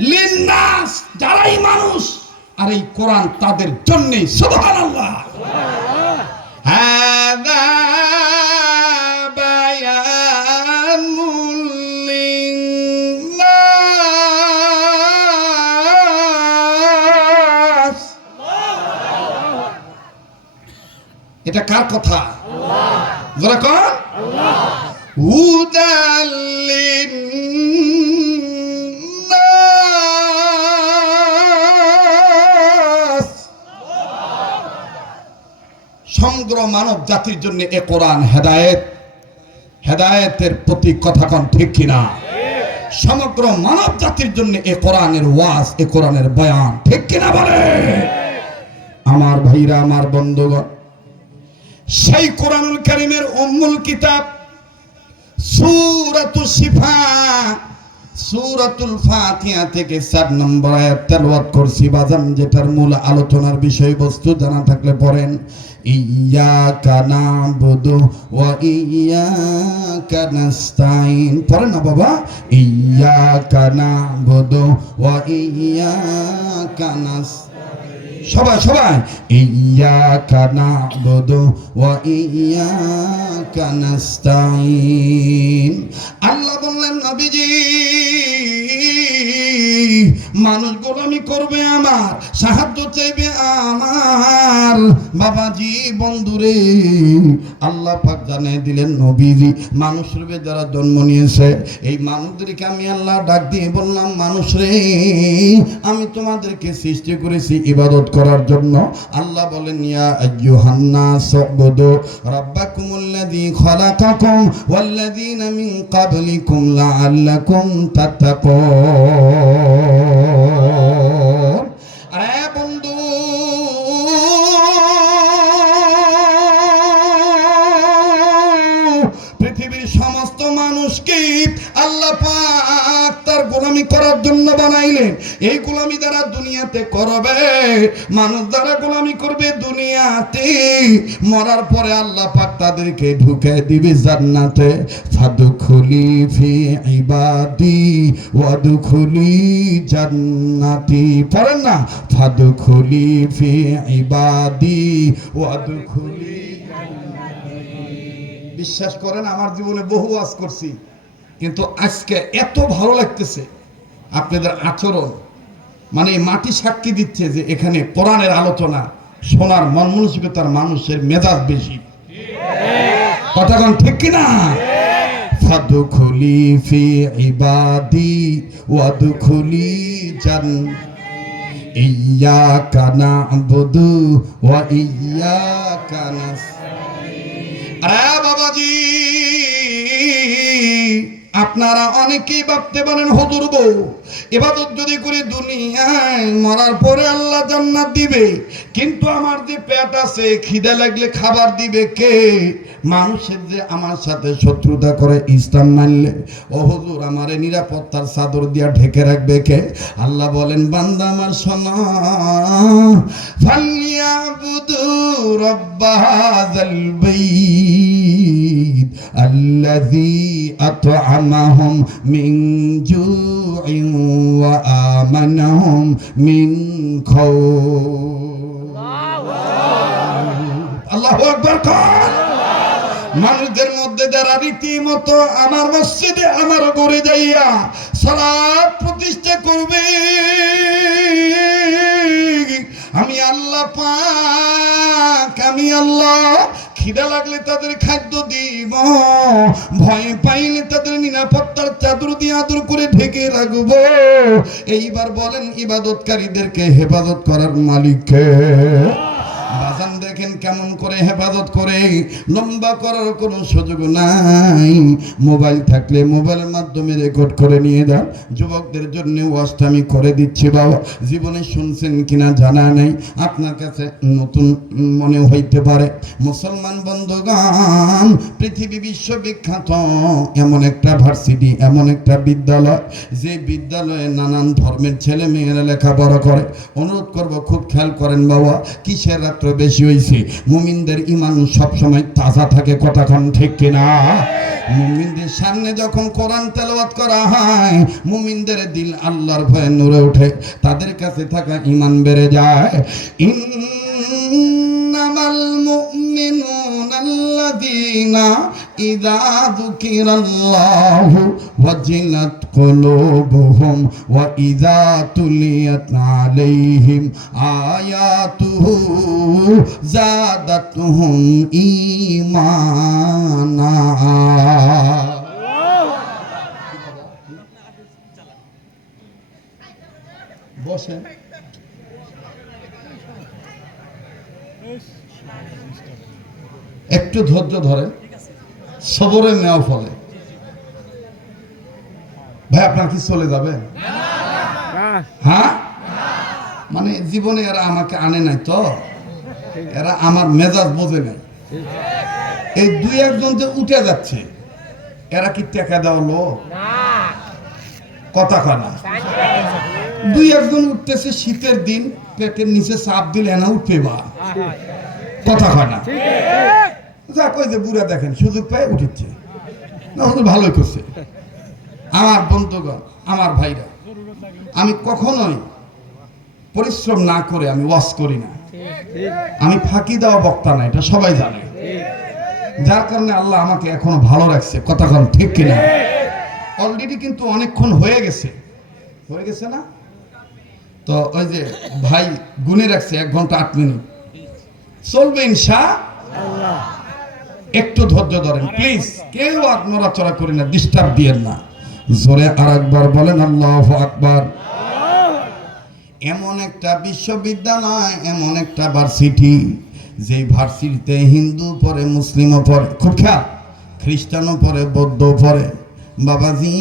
লিন্নাস, যারাই মানুষ, আর এই কোরআন তাদের জন্যই। সুবহানাল্লাহ। হাদা বায়ানুল লিন্নাস। এটা কার কথা? জোরে কোন আল্লাহ। হুদাল লিন্নাস, সমগ্র মানব জাতির জন্য এ কোরআন হেদায়েত, হেদায়েতের প্রতীক। কথা কোন ঠিক কিনা? সমগ্র মানব জাতির জন্য এ কোরআনের ওয়াজ, এ কোরআনের বয়ান, ঠিক কিনা বলে? আমার ভাইরা, আমার বন্ধুগণ, সেই কোরআনুল কারীমের উম্মুল কিতাব সূরাতুশ শিফা, সূরাতুল ফাতিহা থেকে 4 নম্বর আয়াত তেলাওয়াত করছি বাজান, যেটার মূল আলোচনার বিষয়বস্তু জানা থাকলে পড়েন। ইয়্যাকা না'বুদু ওয়া ইয়্যাকা নাস্তাইন। পড়েন না বাবা, ইয়্যাকা না'বুদু ওয়া ইয়্যাকা নাস্তাইন। সবাই সবাই, ইয়্যাকা না'বুদু ওয়া ইয়্যাকা নাস্তাইন। আল্লাহ বললেন, নবীজি, মানুষ গোলামি করবে আমার, সাহায্য চাইবে আমার। বাবাজি, বন্ধুরে, আল্লাহ পাক জানিয়ে দিলেন, নবীজি, মানুষ রূপে যারা জন্ম নিয়েছে, এই মানুষদেরকে আমি আল্লাহ ডাক দিয়ে বললাম, মানুষ রে, আমি তোমাদেরকে সৃষ্টি করেছি ইবাদত করার জন্য। আল্লাহ বলেন, ইয়া আইয়ুহান নাস উবুদু রাব্বাকুমুল্লাযী খালাকাকুম ওয়াল্লাযীনা মিন ক্বাবলিকুম লাআল্লাকুম তাত্তাকুন। আরে বন্ধু, পৃথিবীর সমস্ত মানুষকে আল্লাহ পাক তার গোলামি করার জন্য বানাইলেন। এই গোলামি দ্বারা দুনিয়াতে করবে, মানুষ দ্বারা গোলামি করবে দুনিয়াতে, মরার পরে আল্লাহ পাক তাদেরকে ঢুকে দিবে জান্নাতে। ফাদখুলি ফি ইবাদি ওয়াদখুলি জান্নাতি। পড়েন না, ফাদখুলি ফি ইবাদি ওয়াদখুলি। বিশ্বাস করেন, আমার জীবনে বহু ওয়াজ করছি, কিন্তু আজকে এত ভালো লাগতেছে আপনাদের আচরণ। মানে মাটি সাক্ষী দিচ্ছে যে এখানে কোরআনের আলোচনা শোনার মন মানসিকতার মানুষের মেজাজ বেশি। কথাগণ ঠিক কিনা? ফাদখুলি ফি ইবাদি ওয়াদখুলি জান্নাতি। ইয়্যাকা না'বুদু ওয়া ইয়্যাকা নাস্তাইন। আরে বাবাজি, আপনারা অনেকেই ভাবতে পারেন, হুজুর গো, ইবাদত যদি করে দুনিয়ায় মরার পরে আল্লাহ জান্নাত দিবে, কিন্তু আমার যে পেট আছে, খিদে লাগলে খাবার দিবে কে? মানুষের যে আমার সাথে শত্রুতা করে ইসলাম মানলে, ও হুজুর, আমারে নিরাপত্তার চাদর দিয়া ঢেকে রাখবে কে? আল্লাহ বলেন, বান্দা আমার শোনো, ফালইয়াবুদু রাব্বা হাযাল বাইত আল্লাযী আত'আমাহুম মিন জু'ইন ওয়া আমানাহুম মিন খাউফ। আল্লাহু আকবার। মানুষদের মধ্যে যারা রীতিমতো আমার মসজিদে, আমার ঘরে যাইয়া সালাত প্রতিষ্ঠা করবে, আমি আল্লাহ পাক, আমি আল্লাহ খিদা লাগলে তাদের খাদ্য দিব, ভয় পাইলে তাদের নিরাপত্তার চাদর দিয়ে আদর করে ঢেকে রাখবো। এইবার বলেন, ইবাদতকারীদেরকে হেফাজত করার মালিক কে? বাজান দেখেন, কেমন করে হেফাজত করে, লম্বা করার কোনো সুযোগ নাই। মোবাইল থাকলে মোবাইলের মাধ্যমে রেকর্ড করে নিয়ে যান। যুবকদের জন্য ওয়াজটা আমি করে দিচ্ছি বাবা, জীবনে শুনছেন কিনা জানা নেই, আপনার কাছে নতুন মনে হইতে পারে। মুসলমান বন্ধুগণ, পৃথিবী বিশ্ববিখ্যাত এমন একটা ভার্সিটি, এমন একটা বিদ্যালয়, যে বিদ্যালয়ে নানান ধর্মের ছেলে মেয়েরা লেখাপড়া করে। অনুরোধ করব খুব খেয়াল করেন বাবা, কিসের রাত্র বেশি হয়েছে? মুমিনদের ইমান সবসময় তাজা থাকে, কথাক্ষণ ঠিক কিনা? মুমিনদের সামনে যখন কোরআন তেলাওয়াত করা হয়, মুমিনদের দিল আল্লাহর ভয়ে নূরে ওঠে, তাদের কাছে থাকা ঈমান বেড়ে যায়। ইন্নামাল মুমিনুনা আল্লাযীনা ইযা যুকিরাল্লাহু ওয়াজিলাত কুলুবুহুম ওয়া ইযা তুলিয়াত আলাইহিম আয়াতুহু যাদাতুহুম ঈমানা। বসেন। একটু ধৈর্য ধরেন, সবরে নেওয়া ফলে। ভাই আপনার কি চলে যাবেন? হ্যাঁ, মানে জীবনে এরা আমাকে আনে নাই তো, এরা আমার মেজাজ বোঝে নাই। এই দুই একজন যে উঠে যাচ্ছে, এরা কি টাকা দেওয়া লোক? কথা কয় না। দুই একজন উঠতেছে শীতের দিন, পেটের নিচে চাপ দিলে এনা উঠবে বা, কথা কয় না। যা কই যে বুড়া দেখেন সুযোগ পেয়ে উঠেছে, না ভালোই করছে। আমার বন্ধুগণ, আমার ভাইরা, আমি কখনোই পরিশ্রম না করে আমি ওয়াজ করি না। আমি ফাঁকি দেওয়া বক্তা না, এটা সবাই জানে। যার কারণে আল্লাহ আমাকে এখনো ভালো রাখছে, কথাক্ষণ ঠিক কিনা? অলরেডি কিন্তু অনেকক্ষণ হয়ে গেছে না? তো ওই যে ভাই গুনে রাখছে 1 ঘন্টা 8 মিনিট চলবে ইনশাআল্লাহ। একটু ধৈর্য ধরেন প্লিজ, কেউ আর নড়াচড়া করি না, ডিস্টার্ব দিয়েন না। জোরে আরেকবার বলেন আল্লাহু আকবার। এমন একটা বিশ্ববিদ্যালয়, এমন একটা ভার্সিটি, যে ভার্সিটিতে হিন্দু পড়ে, মুসলিমও পড়ে, খুব খেয়াল, খ্রিস্টানও পড়ে, বৌদ্ধ পড়ে। বাবাজি,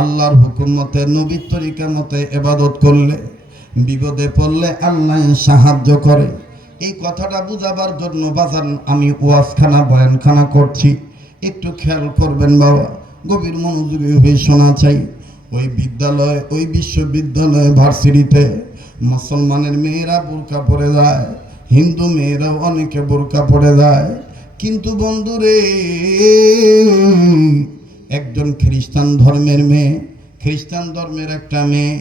আল্লাহর হুকুম মতে, নবীর তরিকা মতে ইবাদত করলে, বিপদে পড়লে আল্লাহ সাহায্য করে। এই কথাটা বুঝাবার জন্য বাজান আমি ওয়াজখানা বয়ানখানা করছি, একটু খেয়াল করবেন বাবা, গভীর মনোযোগী হয়ে শোনা চাই। ওই বিদ্যালয়, ওই বিশ্ববিদ্যালয় ভার্সিটিতে মুসলমানের মেয়েরা বোরকা পরে যায়, হিন্দু মেয়েরাও অনেকে বোরকা পরে যায়। কিন্তু বন্ধুরে, একজন খ্রিস্টান ধর্মের মেয়ে, খ্রিস্টান ধর্মের একটা মেয়ে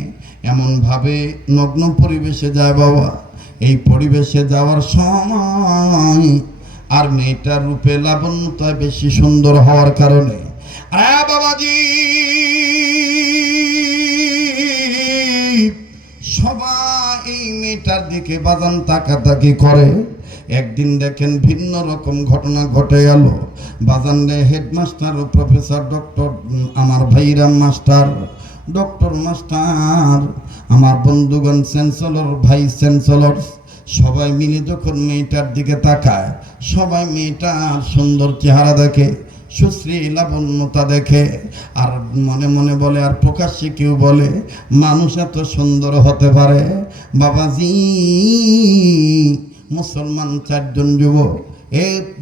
এমনভাবে নগ্ন পরিবেশে যায় বাবা, এই পরিবেশে যাওয়ার সময় আর মেয়েটার রূপে লাবণ্যতা বেশি সুন্দর হওয়ার কারণে, বাবাজি, সবাই এই মেয়েটার দিকে বাজান তাকাতাকি করে। একদিন দেখেন ভিন্ন রকম ঘটনা ঘটে গেল। বাজান রে, হেডমাস্টার ও প্রফেসর, ডক্টর, আমার ভাইরা মাস্টার, ডক্টর মাস্টার, আমার বন্ধুগণ, চ্যান্সেলর, ভাইস চ্যান্সেলর, সবাই মিলে যখন মেয়েটার দিকে তাকায়, সবাই মেয়েটার সুন্দর চেহারা দেখে, সুশ্রী লাবণ্যতা দেখে, আর মনে মনে বলে, আর প্রকাশ্যে কেউ বলে, মানুষ এত সুন্দর হতে পারে। বাবাজি, মুসলমান 4 জন যুবক,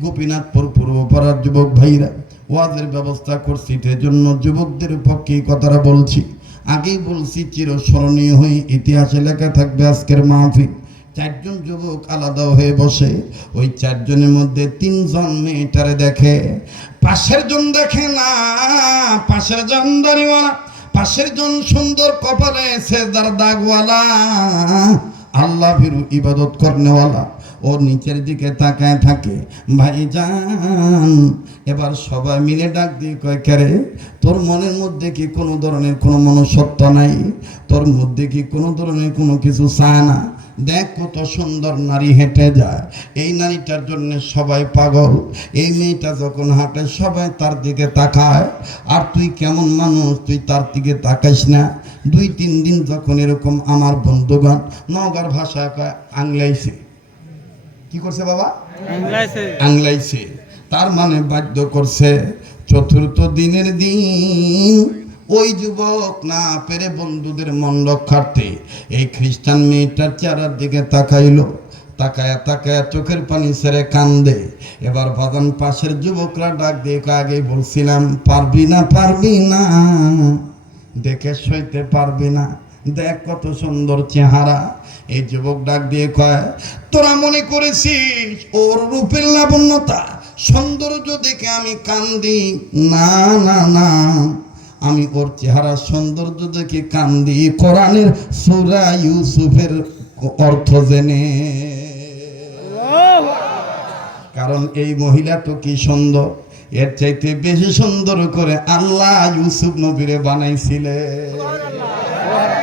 গোপীনাথপুর পূর্বপাড়ার যুবক ভাইরা, ওয়াজের ব্যবস্থা করছি, সেজন্য যুবকদের পক্ষে কথাটা বলছি। আগেই বলছি, চিরস্মরণীয় হয়ে ইতিহাসে লেখা থাকবে আজকের মাহফিল। 4 জন যুবক আলাদা হয়ে বসে, ওই 4 জনের মধ্যে 3 জন মেয়েটারে দেখে, পাশের জন দেখে না। পাশের জন দাড়িওয়ালা, পাশের জন সুন্দর কপালে সেজদার দাগওয়ালা, আল্লাহ ভীরু ইবাদত করনেওয়ালা, ও নিচের দিকে তাকায় থাকে। ভাইজান, এবার সবাই মিলে ডাক দিয়ে কয়, কেরে, তোর মনের মধ্যে কি কোনো ধরনের কোনো মনুষ্যত্ব নাই? তোর মধ্যে কি কোনো ধরনের কোনো কিছু চায় না? দেখ কত সুন্দর নারী হেঁটে যায়, এই নারীটার জন্য সবাই পাগল। এই মেয়েটা যখন হাঁটে সবাই তার দিকে তাকায়, আর তুই কেমন মানুষ, তুই তার দিকে তাকাইস না। 2-3 দিন যখন এরকম আমার বন্ধুগণ, নওগাঁর ভাষায় কয় আংলাইছে, কি করছে বাবা? আংলাইছে। তার মানে বাধ্য করছে। চতুর্থ দিনের দিন ওই যুবক না পেরে বন্ধুদের মন রক্ষার্থে এই খ্রিস্টান মেয়েটার চেহারার দিকে তাকাইলো। তাকায়া তাকায়া চোখের পানি ছেড়ে কান্দে। এবার বাগান পাশের যুবকরা ডাক দিয়ে আগে বলছিলাম, পারবি না পারবি না, দেখে সইতে পারবি না, দেখ কত সুন্দর চেহারা। এই যুবক ডাক দিয়ে কয়, তোরা মনে করেছিস ওর রূপের লাবণ্যতা সৌন্দর্য দেখে আমি কান্দি? না না না, আমি ওর চেহারা সৌন্দর্য দেখে কান্দি কোরআনের সূরা ইউসুফের অর্থ জেনে। কারণ এই মহিলা তো কি সুন্দর, এর চাইতে বেশি সুন্দর করে আল্লাহ ইউসুফ নবীরে বানাইছিলে।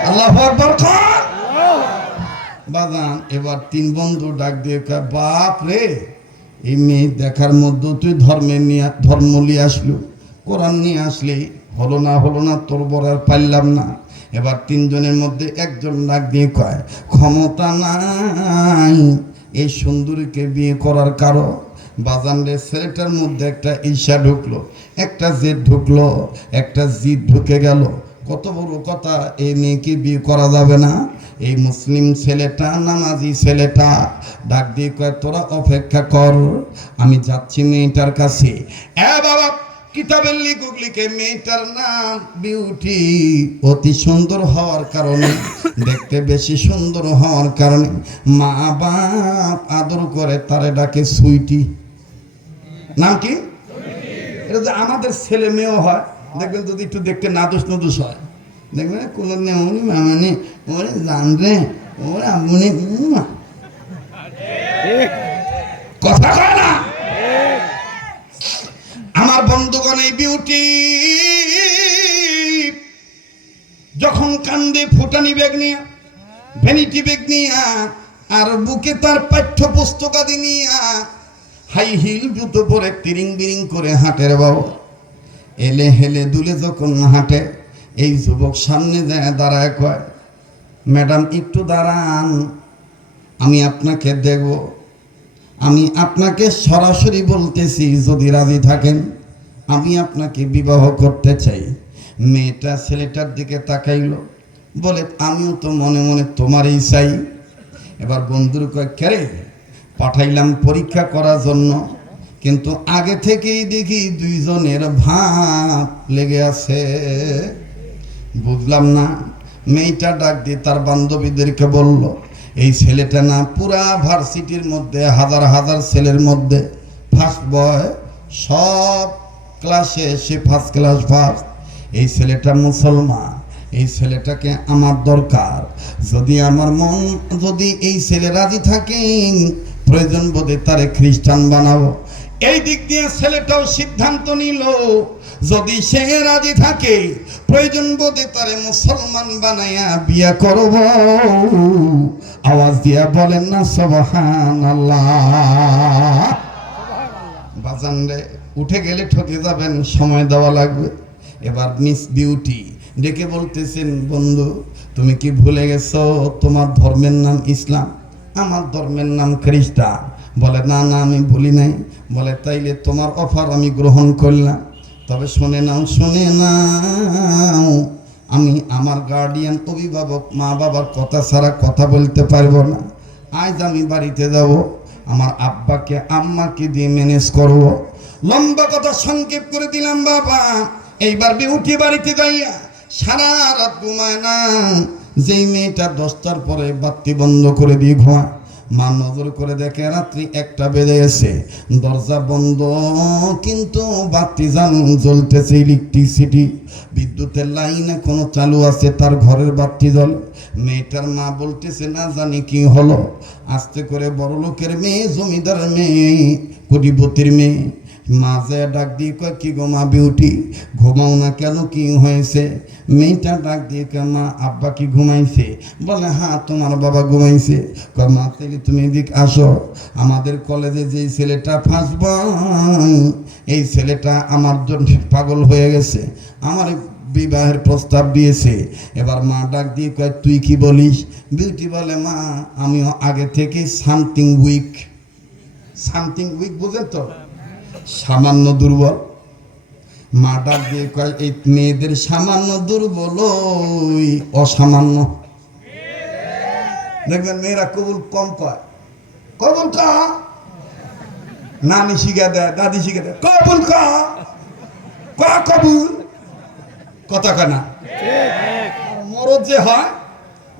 আল্লাহু আকবার। বাজান এবার তিন বন্ধু ডাক দিয়ে কয়, বাপ রে, এই মেয়ে দেখার মধ্যে তুই ধর্ম নিয়ে আসলো, কোরআন নিয়ে আসলি, হলো না তোর বড় আর পারলাম না। এবার তিনজনের মধ্যে একজন ডাক দিয়ে কয়, ক্ষমতা নাই এই সুন্দরীকে বিয়ে করার কারণ। বাজান রে, ছেলেটার মধ্যে একটা ঈর্ষা ঢুকলো, একটা জেদ ঢুকলো, একটা জিদ ঢুকে গেল। কত বড় কথা, এই মেয়েকে বিয়ে করা যাবে না। এই মুসলিম ছেলেটা, নামাজি ছেলেটা ডাক দিয়ে কয়, তোরা অপেক্ষা কর, আমি যাচ্ছি মেয়েটার কাছে। বাবা, কিতাবের লিখক লিখে মেয়েটার নাম বিউটি। অতি সুন্দর হওয়ার কারণে, দেখতে বেশি সুন্দর হওয়ার কারণে মা বাপ আদর করে তারে ডাকে সুইটি। নাম কি? এটা যে আমাদের ছেলে মেয়েও হয়, দেখবেন যদি একটু দেখতে নাদুস নদুস হয়, দেখবেন কোনো নেমনি মামানি ওরে জান রে, ওরে আমনি কথা কয় না। আমার বন্ধুগণ, এই বিউটি যখন কান্দে ফুটানি ব্যাগ নিয়া, ভ্যানিটি ব্যাগ নিয়া, আর বুকে তার পাঠ্য পুস্তকাদি নিয়া, হাই হিল জুতো পরে তিরিং বিরিং করে হাঁটের বাবা, এলে হেলে দুলে যখন হাঁটে, এই যুবক সামনে যায় দাঁড়ায় কয়, ম্যাডাম একটু দাঁড়ান, আমি আপনাকে দেখব। আমি আপনাকে সরাসরি বলতেছি, যদি রাজি থাকেন আমি আপনাকে বিবাহ করতে চাই। মেয়েটা ছেলেটার দিকে তাকাইল, বলে আমিও তো মনে মনে তোমারই চাই। এবার বন্ধুর কয়, কেরে পাঠাইলাম পরীক্ষা করার জন্য, কিন্তু আগে থেকেই দেখি দুইজনের ভাব লেগে আছে, বুঝলাম না। মেয়েটা ডাক দিয়ে তার বান্ধবীদেরকে বলল, এই ছেলেটা না পুরা ভার্সিটির মধ্যে হাজার হাজার ছেলের মধ্যে ফার্স্ট বয়, সব ক্লাসে সে ফার্স্ট ক্লাস ফার্স্ট। এই ছেলেটা মুসলমান, এই ছেলেটাকে আমার দরকার। যদি আমার মন, যদি এই ছেলে রাজি থাকেন, প্রয়োজন বোধে তারে খ্রিস্টান বানাবো। এই দিক দিয়ে ছেলেটাও সিদ্ধান্ত নিল, যদি সে রাজি থাকে প্রয়োজন বোধে তারে মুসলমান বানাইয়া বিয়া করব। আওয়াজ দিয়া বলেন না সুবহানাল্লাহ। বাজান রে, উঠে গেলে ঠকে যাবেন, সময় দেওয়া লাগবে। এবার মিস বিউটি ডেকে বলতেছেন, বন্ধু তুমি কি ভুলে গেছো তোমার ধর্মের নাম ইসলাম, আমার ধর্মের নাম খ্রিস্টান? বলে না না, আমি ভুলি নাই। বলে তাইলে তোমার অফার আমি গ্রহণ করলাম, তবে শুনে নাও, আমি আমার গার্ডিয়ান অভিভাবক মা বাবার কথা ছাড়া কথা বলতে পারবো না। আজ আমি বাড়িতে যাব, আমার আব্বাকে আম্মাকে দিয়ে ম্যানেজ করব। লম্বা কথা সংক্ষেপ করে দিলাম বাবা। এইবার বিউটি বাড়িতে যাইয়া সারা রাত ঘুমায় না। যেই মেয়েটা 10টার পরে বাতি বন্ধ করে দিয়ে ঘুমায়, মা নজর করে দেখে রাত্রি 1টা বেজে গেছে, দরজা বন্ধ, কিন্তু বাতি জ্বলতেছে, ইলেকট্রিসিটি বিদ্যুতের লাইন এখনো চালু আছে, তার ঘরের বাতি জ্বলে। মেয়েটার মা বলতেছে, না জানি কি হলো, আস্তে করে বড় লোকের মেয়ে, জমিদার মেয়ে, কোটিপতির মেয়ে। মাঝে ডাক দিয়ে কয়, কি গো মা বিউটি, ঘুমাও না কেন, কি হয়েছে? মেয়েটা ডাক দিয়ে কয়, মা আব্বা কি ঘুমাইছে? বলে হ্যাঁ তোমার বাবা ঘুমাইছে। কয় মা তাহলে তুমি এদিক আসো, আমাদের কলেজে যেই ছেলেটা ফার্স্ট বয়, এই ছেলেটা আমার জন্য পাগল হয়ে গেছে, আমার বিবাহের প্রস্তাব দিয়েছে। এবার মা ডাক দিয়ে কয়, তুই কি বলিস? বিউটি বলে, মা আমিও আগে থেকে সামথিং উইক, সামথিং উইক, বুঝেন তো, সামান্য দুর্বল। মা ডাক দিয়ে কয়, এই মেয়েদের সামান্য দুর্বল ওই অসামান্য। দেখবেন মেয়েরা কবুল কম কয়, কবুল কা, নানি শিখে দেয়, দাদি শিখে দেয়, কবুল কা, কবুল কথা কানা। মরদ যে হয়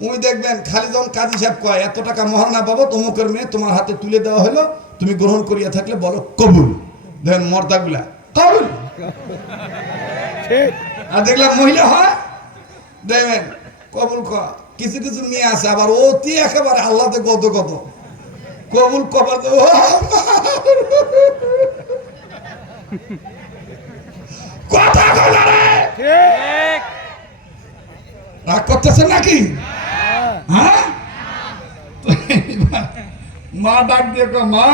উনি দেখবেন খালি যখন কাজী সাহেব কয় এত টাকা মহারণা বাবদ অমুকের মেয়ে তোমার হাতে তুলে দেওয়া হলো, তুমি গ্রহণ করিয়া থাকলে বলো কবুল। দেখেন মর্দাগুলা কবুল। আর দেখলাম মহিলা হয়, দেখবেন কবুল ক। কিছু কিছু মেয়ে আছে আবার অতি একেবারে আল্লাহতে কত কত কবুল কবার কথা কইলা রে, রাগ করতেছে নাকি? হ্যাঁ, মা ডাক দিয়ে কয়, মা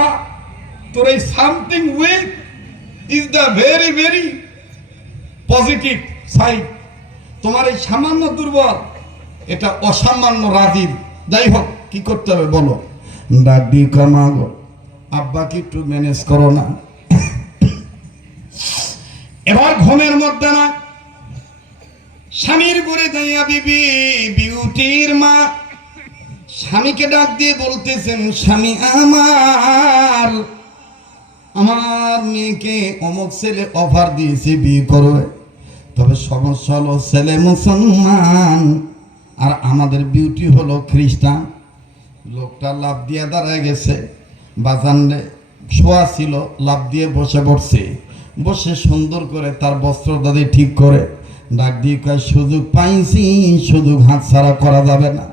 তোর এই something weak is the very very positive side. তোমার এই সামান্য দুর্বল এটা অসামান্য রাজীব। যাই হোক কি করতে হবে বলো? ডাক দিয়ে কয়, মা গো আব্বাকে একটু ম্যানেজ করো না। এবার ঘুমের মধ্যে না স্বামীর ঘরে যাইয়া বিবি বিউটির মা স্বামীকে ডাক দিয়ে বলতেছেন, স্বামী আমার, আমার মেয়েকে অমুক ছেলে অফার দিয়েছে বিয়ে করবে, তবে সমস্যা হলো ছেলে মুসলমান আর আমাদের বিউটি হলো খ্রিস্টান। লোকটা লাভ দিয়ে দাঁড়ায় গেছে, বাজানরে শোয়া ছিল, লাভ দিয়ে বসে পড়ছে, বসে সুন্দর করে তার বস্ত্র দাদি ঠিক করে ডাক দিয়ে কয়, সুযোগ পাইছি, সুযোগ হাতছাড়া করা যাবে না।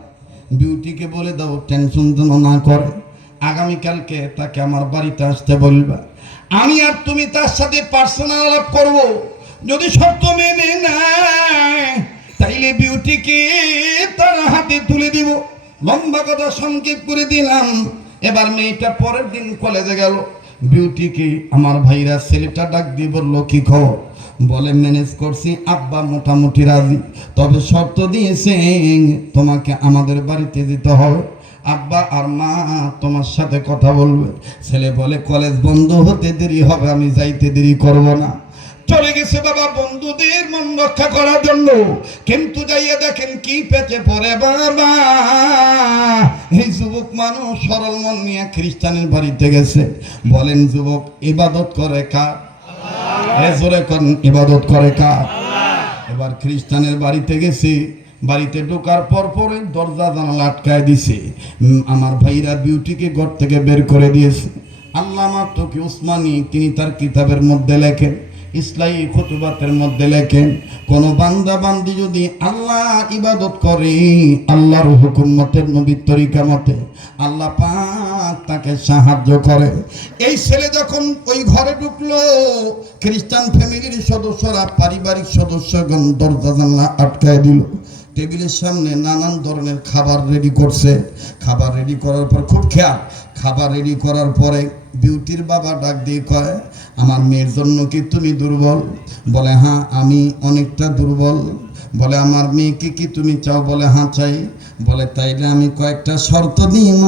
বিউটিকে বলে দাও টেনশন যেন না করে, আগামীকালকে তাকে আমার বাড়িতে আসতে বলবা, আমি আর তুমি তার সাথে পার্সোনাল আলাপ করব। যদি শর্ত মেনে নেয় তাইলে বিউটিকে তার হাতে তুলে দিব। লম্বা কথা সংক্ষেপ করে দিলাম। এবার মেয়েটা পরের দিন কলেজে গেল, বিউটিকে আমার ভাইরা ছেলেটা ডাক দিয়ে বললো, কি খবর? বলে ম্যানেজ করছি, আব্বা মোটামুটি রাজি, তবে শর্ত দিয়েছে তোমাকে আমাদের বাড়িতে যেতে হবে, আব্বা আর মা তোমার সাথে কথা বলবে। ছেলে বলে কলেজ বন্ধ হতে দেরি হবে, আমি যাইতে দেরি করব না। চলে গেছে বাবা বন্ধুদের মন রক্ষা করার জন্য, কিন্তু যাইয়া দেখেন কি পেতে পড়ে বাবা। এই যুবক মানুষ সরল মন নিয়ে খ্রিস্টানের বাড়িতে গেছে। বলেন যুবক ইবাদত করে কার? জোরে করেন, ইবাদত করে কার? এবার খ্রিস্টানের বাড়িতে গেছে, বাড়িতে ঢোকার পর পরে দরজা জানালা আটকায় দিছে। আমার ভাইরা বিউটিকে ঘর থেকে বের করে দিয়েছে। আল্লামা তকি উসমানী তিনি তার কিতাবের মধ্যে লেখেন, ইসলামী খুতুবাতের মধ্যে লেখেন, কোন বান্দা বান্দি যদি আল্লাহ ইবাদত করে আল্লাহর হুকুম মতে, নবীর তরিকা মতে, আল্লাহ পাক তাকে সাহায্য করে। এই ছেলে যখন ওই ঘরে ঢুকলো, খ্রিস্টান ফ্যামিলির সদস্যরা, পারিবারিক সদস্যগণ দরজা জানলা আটকায় দিল। টেবিলের সামনে নানান ধরনের খাবার রেডি করছে। খাবার রেডি করার পর খুব খেয়াল, খাবার রেডি করার পরে বিউটির বাবা ডাক দিয়ে কয়, আমার মেয়ের জন্য কি তুমি দুর্বল? বলে হ্যাঁ আমি অনেকটা দুর্বল। বলে আমার মেয়েকে কি তুমি চাও? বলে হ্যাঁ চাই। বলে তাইলে আমি কয়েকটা শর্ত দিব,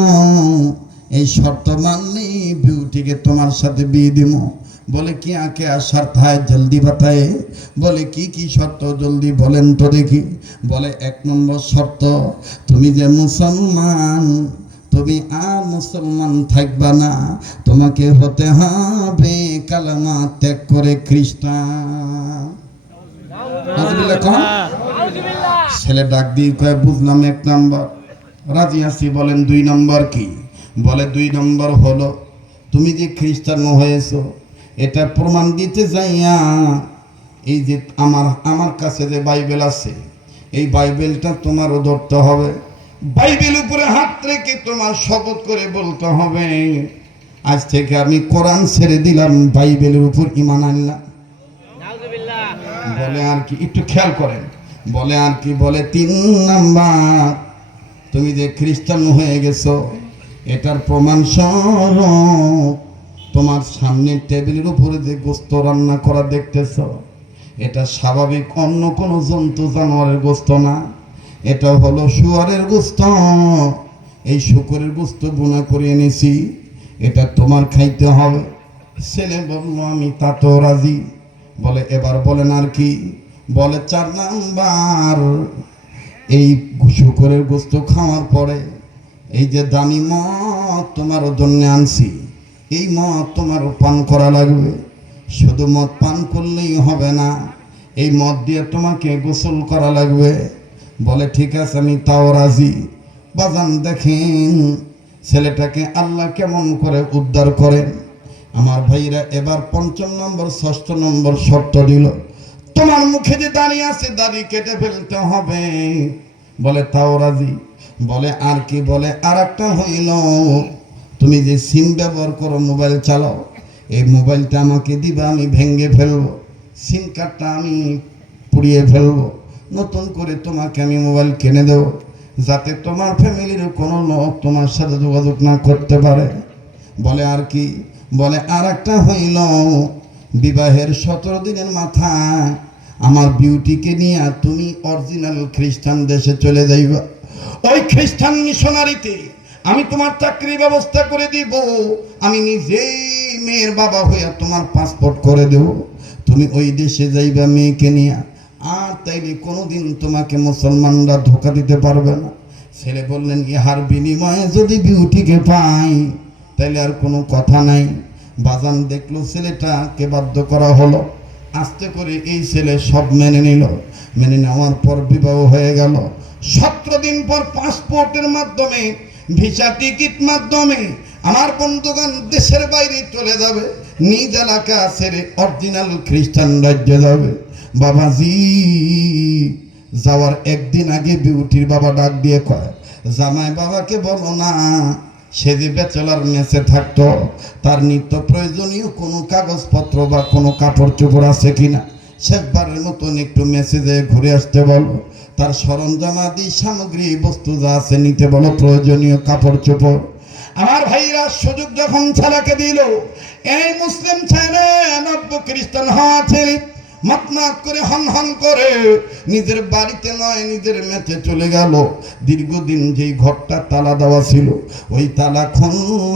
এই শর্ত মানলে বিউটিকে তোমার সাথে বিয়ে দিব। बोले क्या क्या शर्त है जल्दी बताए। बोले की शर्त जल्दी बोलें तो देखी। बोले एक नम्बर शर्त तुमी जे मुसलमान তুমি আর মুসলমান থাকবা না, তোমাকে হতে হবে কালেমা ত্যাগ করে খ্রিস্টান। ছেলে ডাক দিয়ে কয় বুঝলাম এক নাম্বার, রাজি আছি। বলেন দুই নম্বর কি? বলে দুই নম্বর হলো তুমি যে খ্রিস্টান হয়েছো এটা প্রমাণ দিতে যাইয়া এই যে আমার কাছে যে বাইবেল আছে এই বাইবেলটা তোমারও ধরতে হবে। বাইবেল উপরে হাত রেখে তোমার শপথ করে বলতে হবে আজ থেকে আমি কোরআন ছেড়ে দিলাম, বাইবেলের উপর ঈমান আনলাম। বলে আর কি, একটু খেয়াল করেন, বলে আর কি, বলে তিন নাম্বার তুমি যে খ্রিস্টান হয়ে গেছো এটার প্রমাণ স্বরূপ তোমার সামনে টেবিলের উপরে যে গোস্ত রান্না করা দেখতেছ এটা স্বাভাবিক অন্য কোনো জন্তু জানোয়ারের গোস্ত না, এটা হলো শুয়োরের গোস্ত। এই শুকরের গোস্ত বোনা করে এনেছি, এটা তোমার খাইতে হবে। ছেলে বলল আমি তা তো রাজি। বলে এবার বলেন আর কি? বলে 4 নাম্বার, এই শুকরের গোস্ত খাওয়ার পরে এই যে দামি মদ তোমার জন্য আনছি, এই মদ তোমারও পান করা লাগবে। শুধু মদ পান করলেই হবে না, এই মদ দিয়ে তোমাকে গোসল করা লাগবে। বলে ঠিক আছে আমি তাও রাজি। বাজান দেখেন ছেলেটাকে আল্লাহ কেমন করে উদ্ধার করেন। আমার ভাইরা এবার 5 নম্বর 6 নম্বর শর্ত দিল, তোমার মুখে যে দাঁড়িয়ে আছে দাড়ি কেটে ফেলতে হবে। বলে তাও রাজি। বলে আর কি? বলে আর একটা হইল, তুমি যে সিম ব্যবহার করো, মোবাইল চালাও, এই মোবাইলটা আমাকে দিবা, আমি ভেঙে ফেলবো, সিম কার্ডটা আমি পুড়িয়ে ফেলবো, নতুন করে তোমাকে আমি মোবাইল কিনে দেবো, যাতে তোমার ফ্যামিলির কোনো লোক তোমার সাথে যোগাযোগ না করতে পারে। বলে আর কি? বলে আর একটা হইল, বিবাহের 17 দিনের মাথায় আমার বিউটিকে নিয়ে তুমি অরিজিনাল খ্রিস্টান দেশে চলে যাইবা। ওই খ্রিস্টান মিশনারিতে আমি তোমার চাকরির ব্যবস্থা করে দিব, আমি নিজেই মেয়ের বাবা হইয়া তোমার পাসপোর্ট করে দেব, তুমি ওই দেশে যাইবা মেয়েকে নিয়ে। আর তাইলে কোনোদিন তোমাকে মুসলমানরা ধোকা দিতে পারবে না। ছেলে বললেন ইহার বিনিময়ে যদি বিউটিকে পাই তাইলে আর কোনো কথা নাই। বাজান দেখলো ছেলেটাকে বাধ্য করা হলো, আস্তে করে এই ছেলে সব মেনে নিল। মেনে নেওয়ার পর বিবাহ হয়ে গেল। 17 দিন পর পাসপোর্টের মাধ্যমে, ভিসা টিকিট মাধ্যমে আমার বন্ধুগণ দেশের বাইরে চলে যাবে, নিজ এলাকা ছেড়ে অরিজিনাল খ্রিস্টান রাজ্যে যাবে। বাবাজি যাওয়ার একদিন আগে বিউটির বাবা ডাক দিয়ে কয়, জামাই বাবাকে বলো না সে যে ব্যাচেলার মেসে থাকতো, তার নিত্য প্রয়োজনীয় কোনো কাগজপত্র বা কোনো কাপড় চোপড় আছে কিনা শেষবারের মতন একটু মেসেজে ঘুরে আসতে বলো, তার সরঞ্জামাদি সামগ্রী বস্তু যা আছে নিতে বলো, প্রয়োজনীয় কাপড় চোপড়। আমার ভাইরা সুযোগ যখন ছেলেকে দিল, এই মুসলিম ছেলে নব্য খ্রিস্টান হওয়া ছেলে মতমাত করে হন হন করে নিজের বাড়িতে নয় নিজের মেচে চলে গেল। দীর্ঘদিন যেই ঘরটা তালা দেওয়া ছিল ওই তালা খুলল।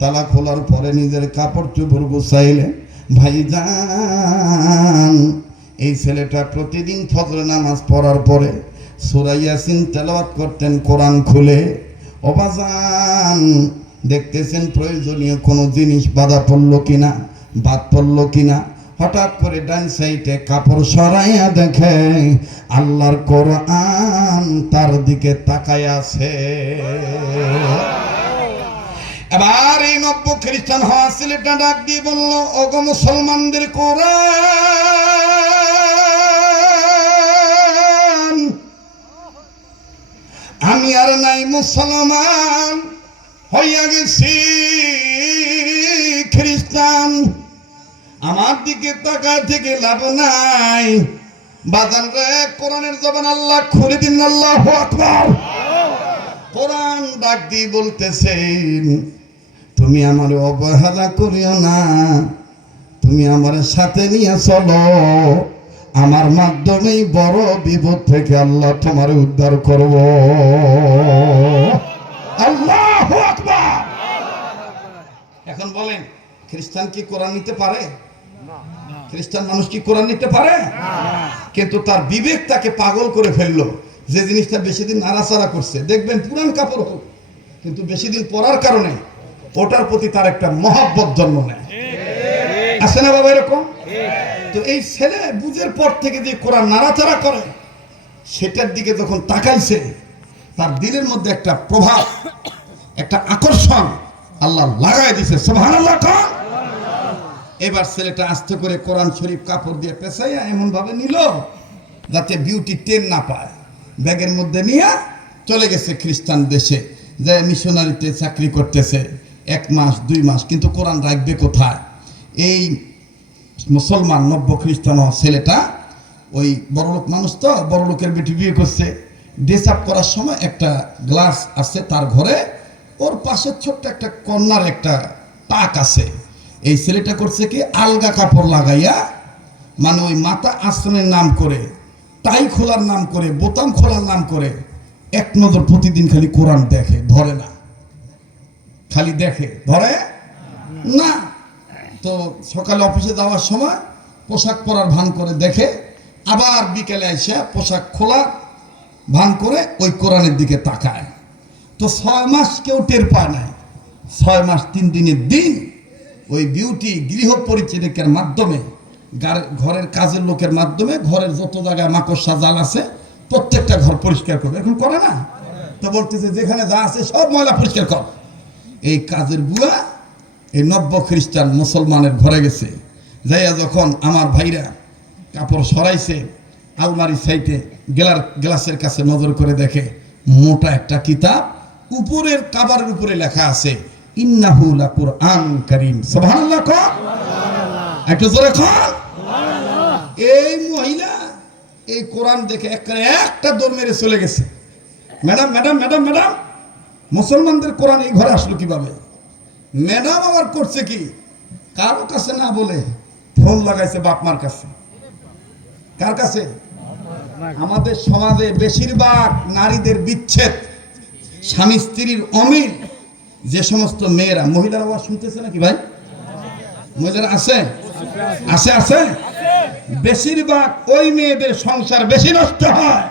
তালা খোলার পরে নিজের কাপড় চোপড় গুছাইলেন। ভাইজান এই ছেলেটা প্রতিদিন ফজর নামাজ পড়ার পরে সূরা ইয়াসিন তেলাওয়াত করতেন কোরআন খুলে। অবাজান দেখতেছেন প্রয়োজনীয় কোনো জিনিস বাধা পড়লো কিনা, বাদ পড়লো কিনা। হঠাৎ করে ডান সাইডে কাপড় সরাইয়া দেখে আল্লাহর কোরআন তার দিকে তাকায় আছে। এবার এই নব্য খ্রিস্টান হওয়া ছেলেটা ডাক দিয়ে বলল, ওগো মুসলমানদের কোরআন, আমি আর নাই মুসলমান, হইয়া গেছি খ্রিস্টান, আমার দিকে তাকায় থেকে লাভ নাই। বাজান রে কোরআনের জবান আল্লাহ খুলে দিন, আল্লাহু আকবার। কোরআন ডাক দিয়ে বলতেছেন, তুমি আমার অবহেলা করিও না, তুমি আমার সাথে নিয়ে চলো, আমার মাধ্যমেই বড় বিপদ থেকে আল্লাহ তোমার উদ্ধার করব। আল্লাহু আকবার। এখন বলেন খ্রিস্টান কি কোরআন নিতে পারে? খ্রিস্টান মানুষ কি কোরআন নিতে পারে? কিন্তু তার বিবেক তাকে পাগল করে ফেললো। যে জিনিসটা বেশি দিন নাড়াচাড়া করছে, দেখবেন পুরান কাপড় হোক কিন্তু বেশি দিন পরার কারণে ওটার প্রতি তার একটা মহব্বত জন্ম নেয়। আছে না বাবা এরকম? তো এই ছেলে বুঝের পর থেকে যে কোরআন নাড়াচাড়া করে সেটার দিকে যখন তাকাইছে, তার দিলের মধ্যে একটা প্রভাব, একটা আকর্ষণ আল্লাহ লাগাই দিছে। সুবহানাল্লাহ। এবার ছেলেটা আস্তে করে কোরআন শরীফ কাপড় দিয়ে পেঁচাইয়া এমন ভাবে নিল যাতে বিউটি টেন না পায়। ব্যাগের মধ্যে নিয়ে চলে গেছে খ্রিস্টান দেশে, যে মিশনারিতে চাকরি করতেছে 1 মাস 2 মাস, কিন্তু কোরআন রাখবে কোথায়? এই মুসলমান নব্য খ্রিস্টান ছেলেটা ওই বড়লোক মানুষ, তো বড়লোকের বেটি বিয়ে করছে। ড্রেস আপ করার সময় একটা গ্লাস আছে তার ঘরে, ওর পাশে ছোট্ট একটা কর্নার একটা টাক আছে। এই ছেলেটা করছে কি, আলগা কাপড় লাগাইয়া, মানে ওই মাথা আশ্রমের নাম করে, টাই খোলার নাম করে, বোতাম খোলার নাম করে এক নজর প্রতিদিন খালি কোরআন দেখে, ধরে না, খালি দেখে, ধরে না। তো সকালে অফিসে যাওয়ার সময় পোশাক পরার ভান করে দেখে, আবার বিকেলে এসে পোশাক খোলা ভান করে ওই কোরআনের দিকে তাকায়। তো 6 মাস কেউ টের পায় নাই। 6 মাস 3 দিনের দিন ওই বিউটি গৃহ পরিচারিকার মাধ্যমে, ঘরের কাজের লোকের মাধ্যমে ঘরের যত জায়গায় মাকড়সা জাল আছে প্রত্যেকটা ঘর পরিষ্কার করবে। এখন করে না? তো বলতেছে যেখানে যা আছে সব ময়লা পরিষ্কার কর। এই কাজের বুয়া এই নব্য খ্রিস্টান মুসলমানের ঘরে গেছে, যাইয়া যখন আমার ভাইরা কাপড় সরাইছে, আলমারি সাইডে গ্লাসের কাছে নজর করে দেখে মোটা একটা কিতাব, উপরের কাবারের উপরে লেখা আছে ইন্নাহু লাকুরআন কারীম। সুবহানাল্লাহ কর, একটু জোরে কর। এই মহিলা এই কোরআন দেখে একটা দৌড় মেরে চলে গেছে। ম্যাডাম ম্যাডাম ম্যাডাম ম্যাডাম, মুসলমানদের কোরআন এই ঘরে আসলো কিভাবে? ম্যাডাম আবার করছে কি, কারো কাছে না বলে ফোন লাগাইছে বাপ মার কাছে। কার কাছে? আমাদের সমাজে বেশিরভাগ নারীদের বিচ্ছেদ, স্বামী স্ত্রীর অমিল, যে সমস্ত মেয়েরা, মহিলারা আবার শুনতেছে নাকি ভাই? মহিলারা আছে আছে আছে, বেশিরভাগ ওই মেয়েদের সংসার বেশি নষ্ট হয়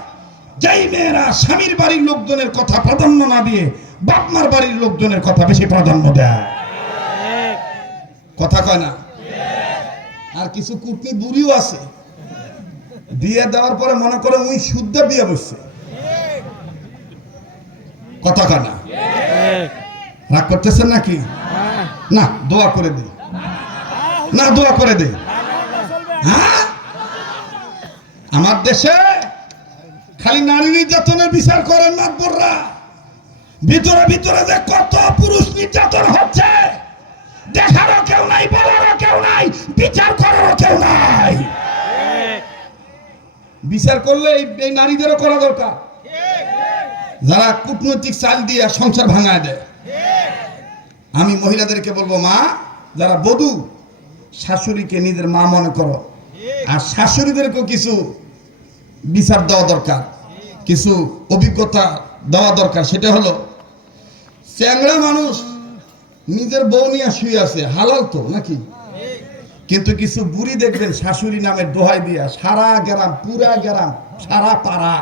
যেই মেয়েরা স্বামীর বাড়ির লোকজনের কথা প্রাধান্য না দিয়ে বাপমার বাড়ির লোকজনের কথা বেশি প্রাধান্য দেয়। কথা কয় না? আর কিছু কুটনি বুড়িও আছে, বিয়ে দেওয়ার পরে মনে করে উনি শুদ্ধ বিয়ে বসছে। কথা কয় না? রাগ করতেছেন নাকি? না, দোয়া করে দিই, না দোয়া করে দিই। হ্যাঁ, আমার দেশে খালি নারী নির্যাতনের বিচার করেন মাতবররা, ভিতরে ভিতরে যে কত পুরুষ নির্যাতন হচ্ছে দেখারও কেউ নাই, বলারও কেউ নাই, বিচার করারও কেউ নাই। বিচার করলে এই নারীদেরও করা দরকার, যারা কূটনৈতিক চাল দিয়ে সংসার ভাঙায় দেয়। আমি মহিলাদেরকে বলবো, মা যারা বধূ, শাশুড়িকে নিজের মা মনে করো, আর শাশুড়িদেরকেও কিছু বিচার দেওয়া দরকার, কিছু অভিজ্ঞতা দেওয়া দরকার। সেটা হলো, চ্যাংড়া মানুষ নিজের বউ নিয়ে শুয়ে আছে, হালাল তো নাকি? কিন্তু কিছু বুড়ি দেখবেন শাশুড়ি নামের দোহাই দিয়া সারা গ্রাম, পুরা গ্রাম, সারা পাড়া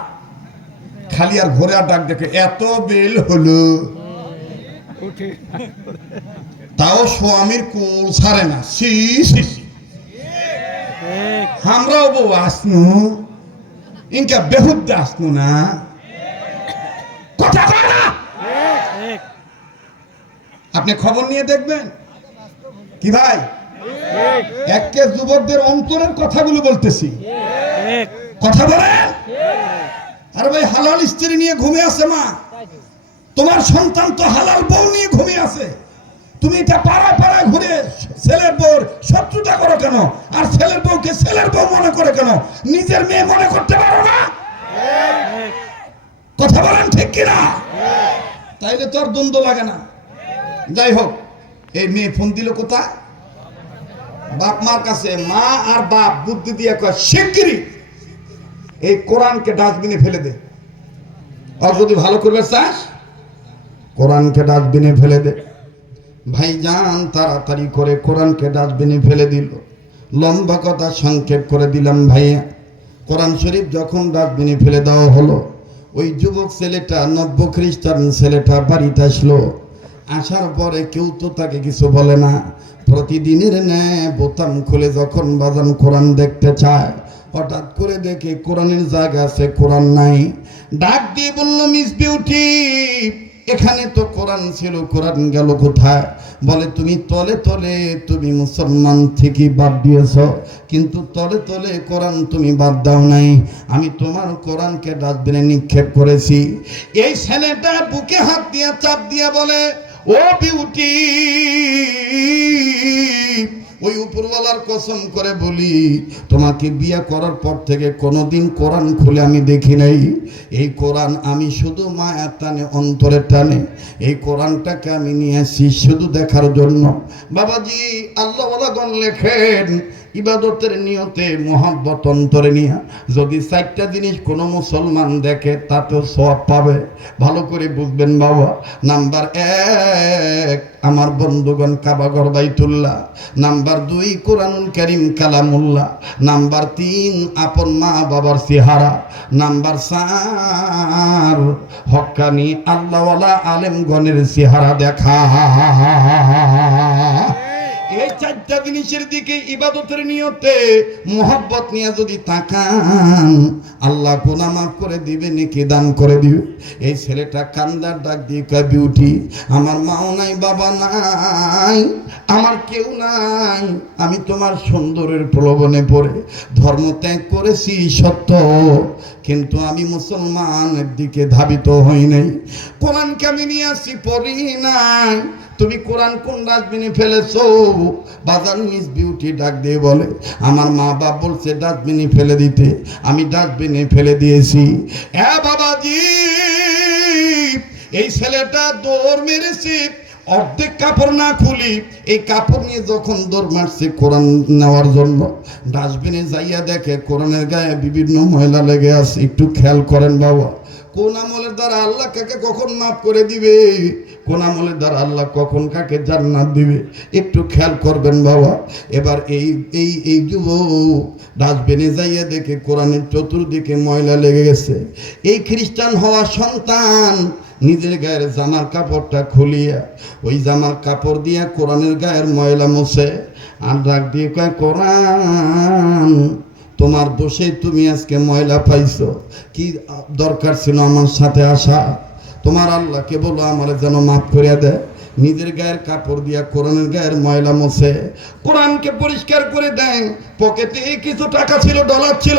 খালি আর ঘোরে আর ডাক দেখে, এত বেল হলো তাও স্বামীর কোল ছাড়ে না। আমরাও বউ আসনু, ইনকা বেহুদ্দা আসনু না। কথা কয় না? আপনি খবর নিয়ে দেখবেন কি ভাই, একে যুবকদের অন্তরের কথাগুলো বলতেছি, কথা বলেন। আরে ভাই, হালাল স্ত্রী নিয়ে ঘুমিয়ে আছে মা, তোমার সন্তান তো হালাল বউ নিয়ে ঘুমিয়ে আছে, তুমি এটা পাড়ায় পাড়ায় ঘুরে ছেলের বউর শত্রুতা করো কেন? আর ছেলের বউকে ছেলের বউ মনে করে কেন? নিজের মেয়ে মনে করতে পারো না? কথা বলেন ঠিক কিনা? তাইলে তো আর দ্বন্দ্ব লাগে না। যাই হোক, এই মেয়ে ফোন দিল কোথায়? বাপ মার কাছে। মা আর বাপ বুদ্ধি দিয়ে কয়, শিগগিরই এই কোরআনকে ডাস্টবিনে ফেলে দে। আর যদি ভালো করবে চাস, কোরআনকে ডাস্টবিনে ফেলে দে। ভাইজান তাড়াতাড়ি করে কোরআনকে ডাস্টবিনে ফেলে দিল। লম্বা কথা সংক্ষেপ করে দিলাম ভাইয়া, কোরআন শরীফ যখন ডাস্টবিনে ফেলে দেওয়া হলো, ওই যুবক ছেলেটা, নব্য খ্রিস্টান ছেলেটা বাড়িতে আসলো। আসার পরে কেউ তো তাকে কিছু বলে না। প্রতিদিনের ন্যায় বোতাম খুলে যখন বাজান কোরআন দেখতে চায়, হঠাৎ করে দেখে কোরআনের জায়গা আছে, কোরআন নাই। ডাক দিয়ে বলল, মিস বিউটি, এখানে তো কোরআন ছিল, কোরআন গেল কোথায়? বলে, তুমি তলে তলে তুমি মুসলমান থেকে বাদ দিয়েছ, কিন্তু তলে তলে কোরআন তুমি বাদ দাও নাই। আমি তোমার কোরআনকে ডাস্টবিনে নিক্ষেপ করেছি। এই ছেলেটা বুকে হাত দিয়া চাপ দিয়া বলে, ও বিউটি, ওই উপরওয়ালার কসম করে বলি, তোমাকে বিয়ে করার পর থেকে কোনোদিন কোরআন খুলে আমি দেখি নাই। এই কোরআন আমি শুধু মায়ার টানে, অন্তরের টানে এই কোরআনটাকে আমি নিয়ে আসি শুধু দেখার জন্য। বাবাজি, আল্লাহওয়ালাগণ লেখেন, ইবাদতের নিয়তে মোহাব্বত অন্তরে নিয়া যদি 4টা জিনিস কোনো মুসলমান দেখে তাতেও সওয়াব পাবে। ভালো করে বুঝবেন বাবা। নাম্বার 1 আমার বন্ধুগণ কাবাঘর বাইতুল্লাহ। নাম্বার 2 কোরআনুল কারীম কালামুল্লাহ। নাম্বার 3 আপন মা বাবার চেহারা। নাম্বার 4 হক্কানি আল্লাহওয়ালা আলেমগণের চেহারা দেখা। এই 4টা জিনিসের দিকে ইবাদতের নিয়তে মোহাব্বত নিয়ে যদি তাকান আল্লাহ গুনাহ মাফ করে দিবে, নেকি দান করে দিবে। এই ছেলেটা কান্দার ডাক দিয়ে কয় বিউটি, আমার মাও নাই বাবা নাই, আমার কেউ নাই, আমি তোমার সুন্দরের প্রলোভনে পড়ে ধর্ম ত্যাগ করেছি সত্য, কিন্তু আমি মুসলমানের দিকে ধাবিত হই নাই। কোরআনকে আমি নিয়ে আসি পড়ি নাই। তুমি কোরআন কোন ডাস্টবিনে ফেলেছো? বাজার মিস বিউটি ডাক দিয়ে বলে, আমার মা বাপ বলছে ডাস্টবিনে ফেলে দিতে, আমি ডাস্টবিনে ফেলে দিয়েছি। বাবাজি, এই ছেলেটা দৌড় মেরেছে, অর্ধেক কাপড় না খুলি এই কাপড় নিয়ে যখন দৌড় মারছে কোরআন নেওয়ার জন্য, ডাস্টবিনে যাইয়া দেখে কোরআনের গায়ে বিভিন্ন ময়লা লেগে আছে। একটু খেয়াল করেন বাবা, কোন আমলের দ্বারা আল্লাহ কাকে কখন মাফ করে দিবে, কোন আমলের দ্বারা আল্লাহ কখন কাকে জান্নাত দিবে, একটু খেয়াল করবেন বাবা। এবার এই যুবক ডাস্টবিনে যাইয়া দেখে কোরআনের চতুর্দিকে ময়লা লেগে গেছে। এই খ্রিস্টান হওয়া সন্তান নিজের গায়ের জামার কাপড়টা খুলিয়া ওই জামার কাপড় দিয়া কোরআনের গায়ের ময়লা মুছে আর ডাক দিয়ে কয়, কোরআন তোমার দোষে তুমি আজকে ময়লা পাইছো, কি দরকার ছিল আমার সাথে আসা? তোমার আল্লাহকে বলো আমার যেন মাফ করে দেয়। নিজের গায়ের কাপড় দিয়া কোরআনের গায়ের ময়লা মোছে, কোরআনকে পরিষ্কার করে দেন। পকেটে কিছু টাকা ছিল, ডলার ছিল,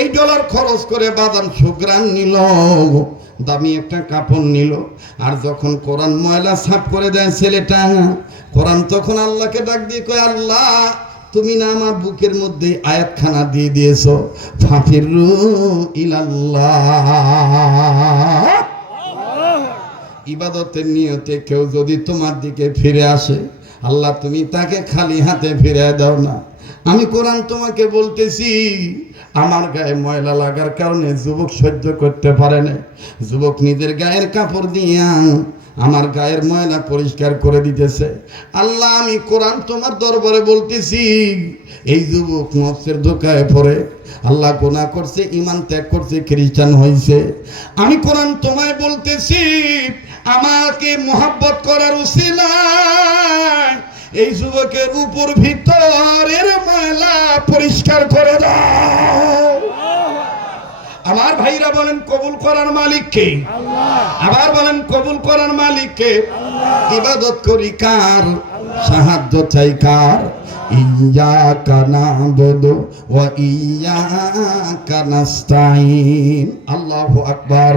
এই ডলার খরচ করে বাদাম সুগ্রান নিল, দামি একটা কাপড় নিল। আর যখন কোরআন ময়লা সাফ করে দেয় ছেলেটা, কোরআন তখন আল্লাহকে ডাক দিয়ে কয়, আল্লাহ তুমি না আমার বুকের মধ্যে আয়াতখানা দিয়ে দিয়েছো, ফাফিরু ইলাল্লাহ। ইবাদতের নিয়তে কেউ যদি তোমার দিকে ফিরে আসে, আল্লাহ তুমি তাকে খালি হাতে ফিরে দাও না। আমি কোরআন তোমাকে বলতেছি, আমার গায়ে ময়লা লাগার কারণে যুবক সহ্য করতে পারে না, যুবক নিজের গায়ের কাপড় দিয়া আমার গায়ের ময়লা পরিষ্কার করে দিতেছে। আল্লাহ আমি কোরআন তোমার দরবারে বলতেছি, এই যুবক নফসের ধোঁকায় পড়ে আল্লাহ গুনাহ করছে, ঈমান ত্যাগ করছে, খ্রিস্টান হয়েছে। আমি কোরআন তোমায় বলতেছি, আমাকে মোহাব্বত করার উসিলায় এই যুবকের উপর ভিতরের ময়লা পরিষ্কার করে দাও। আমার ভাইরা বলেন কবুল করার মালিক কে? আবার বলেন কবুল করার মালিক কে? ইবাদত করি কার, সাহায্য চাই কার? ইয়্যাকা না'বুদু ওয়া ইয়্যাকা নাস্তাঈন। আল্লাহু আকবার।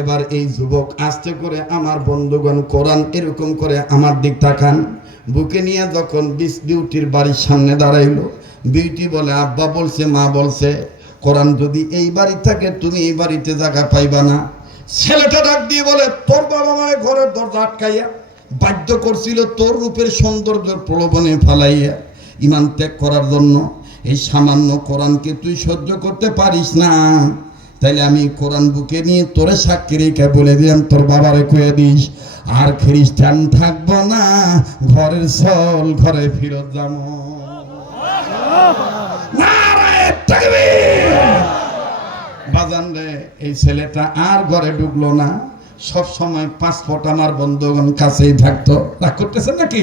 এবার এই যুবক আস্তে করে, আমার বন্ধুগণ কোরআন এরকম করে আমার দিক তাকান, বুকে নিয়ে যখন বিউটির বাড়ির সামনে দাঁড়াইলো, বিউটি বলে, আব্বা বলছে, মা বলছে, কোরআন যদি এই বাড়ি থাকে তুমি এই বাড়িতে জায়গা পাইবা না। ছেলেটা ডাক দিয়ে বলে, তোর বাবা মায়ের ঘরের দরজা আটকাইয়া বাধ্য করছিল তোর রূপের সৌন্দর্যের প্রলোভনে ফালাইয়া ঈমান ত্যাগ করার জন্য। এই সামান্য কোরআনকে তুই সহ্য করতে পারিস না, তাইলে আমি কোরআন বুকে নিয়ে তোরে সাক্ষী রেখে বলে দিলাম, তোর বাবারে কয়ে দিস আর খ্রিস্টান থাকবো না, ঘরের চল ঘরে ফিরত যাবো। বাজান রে, এই ছেলেটা আর ঘরে ঢুকলো না, সব সময় পাসপোর্ট আমার বন্ধুগণ কাছেই থাকতো। রাগ করতেছেন নাকি?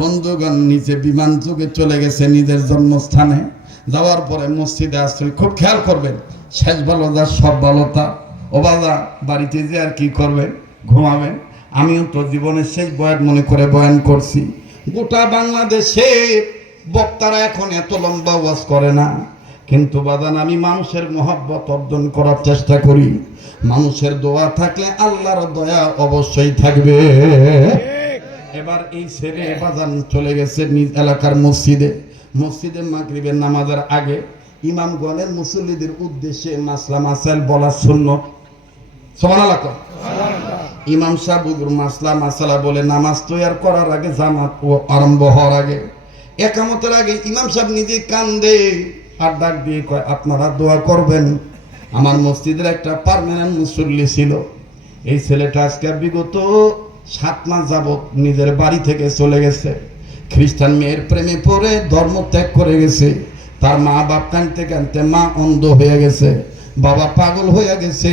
বন্ধুগণ নিচে বিমান যুগে চলে গেছে নিজের জন্মস্থানে। যাওয়ার পরে মসজিদে আসছিল, খুব খেয়াল করবেন, শেষ ভালো যা সব ভালো তা। ও বাবা বাড়িতে যে আর কি করবেন, ঘুমাবেন। আমিও তো জীবনের শেষ বয়ান মনে করে বয়ান করছি। গোটা বাংলাদেশে বক্তারা এখন এত লম্বা ওয়াজ করে না, কিন্তু বাদান আমি মানুষের মহব্বত অর্জন করার চেষ্টা করি। মানুষের দোয়া থাকলে আল্লাহর দয়া অবশ্যই থাকবে। এবার এই ছেলে বাদান চলে গেছে নিজ এলাকার মসজিদে। মসজিদে মাগরিবের নামাজের আগে ইমামগণের মুসল্লিদের উদ্দেশ্যে মাসলা মাসাইল বলা সুন্নাত। সুবহানাল্লাহ। ইমাম সাহেব মাসলা মাসালা বলে নামাজ তৈয়ার করার আগে, জামাত ও আরম্ভ হওয়ার আগে একামতের আগে ইমাম সাহেব নিজে কান্দে আর ডাক দিয়ে কয় আপনারা দোয়া করবেন। আমার মসজিদের একটা পার্মানেন্ট মুসল্লি ছিল, এই ছেলেটা আজকে বিগত 7 মাস যাবত নিজের বাড়ি থেকে চলে গেছে, খ্রিস্টান মেয়ের প্রেমে পড়ে ধর্ম ত্যাগ করে গেছে। তার মা বাপ কাঁদতে কাঁদতে মা অন্ধ হয়ে গেছে, বাবা পাগল হয়ে গেছে।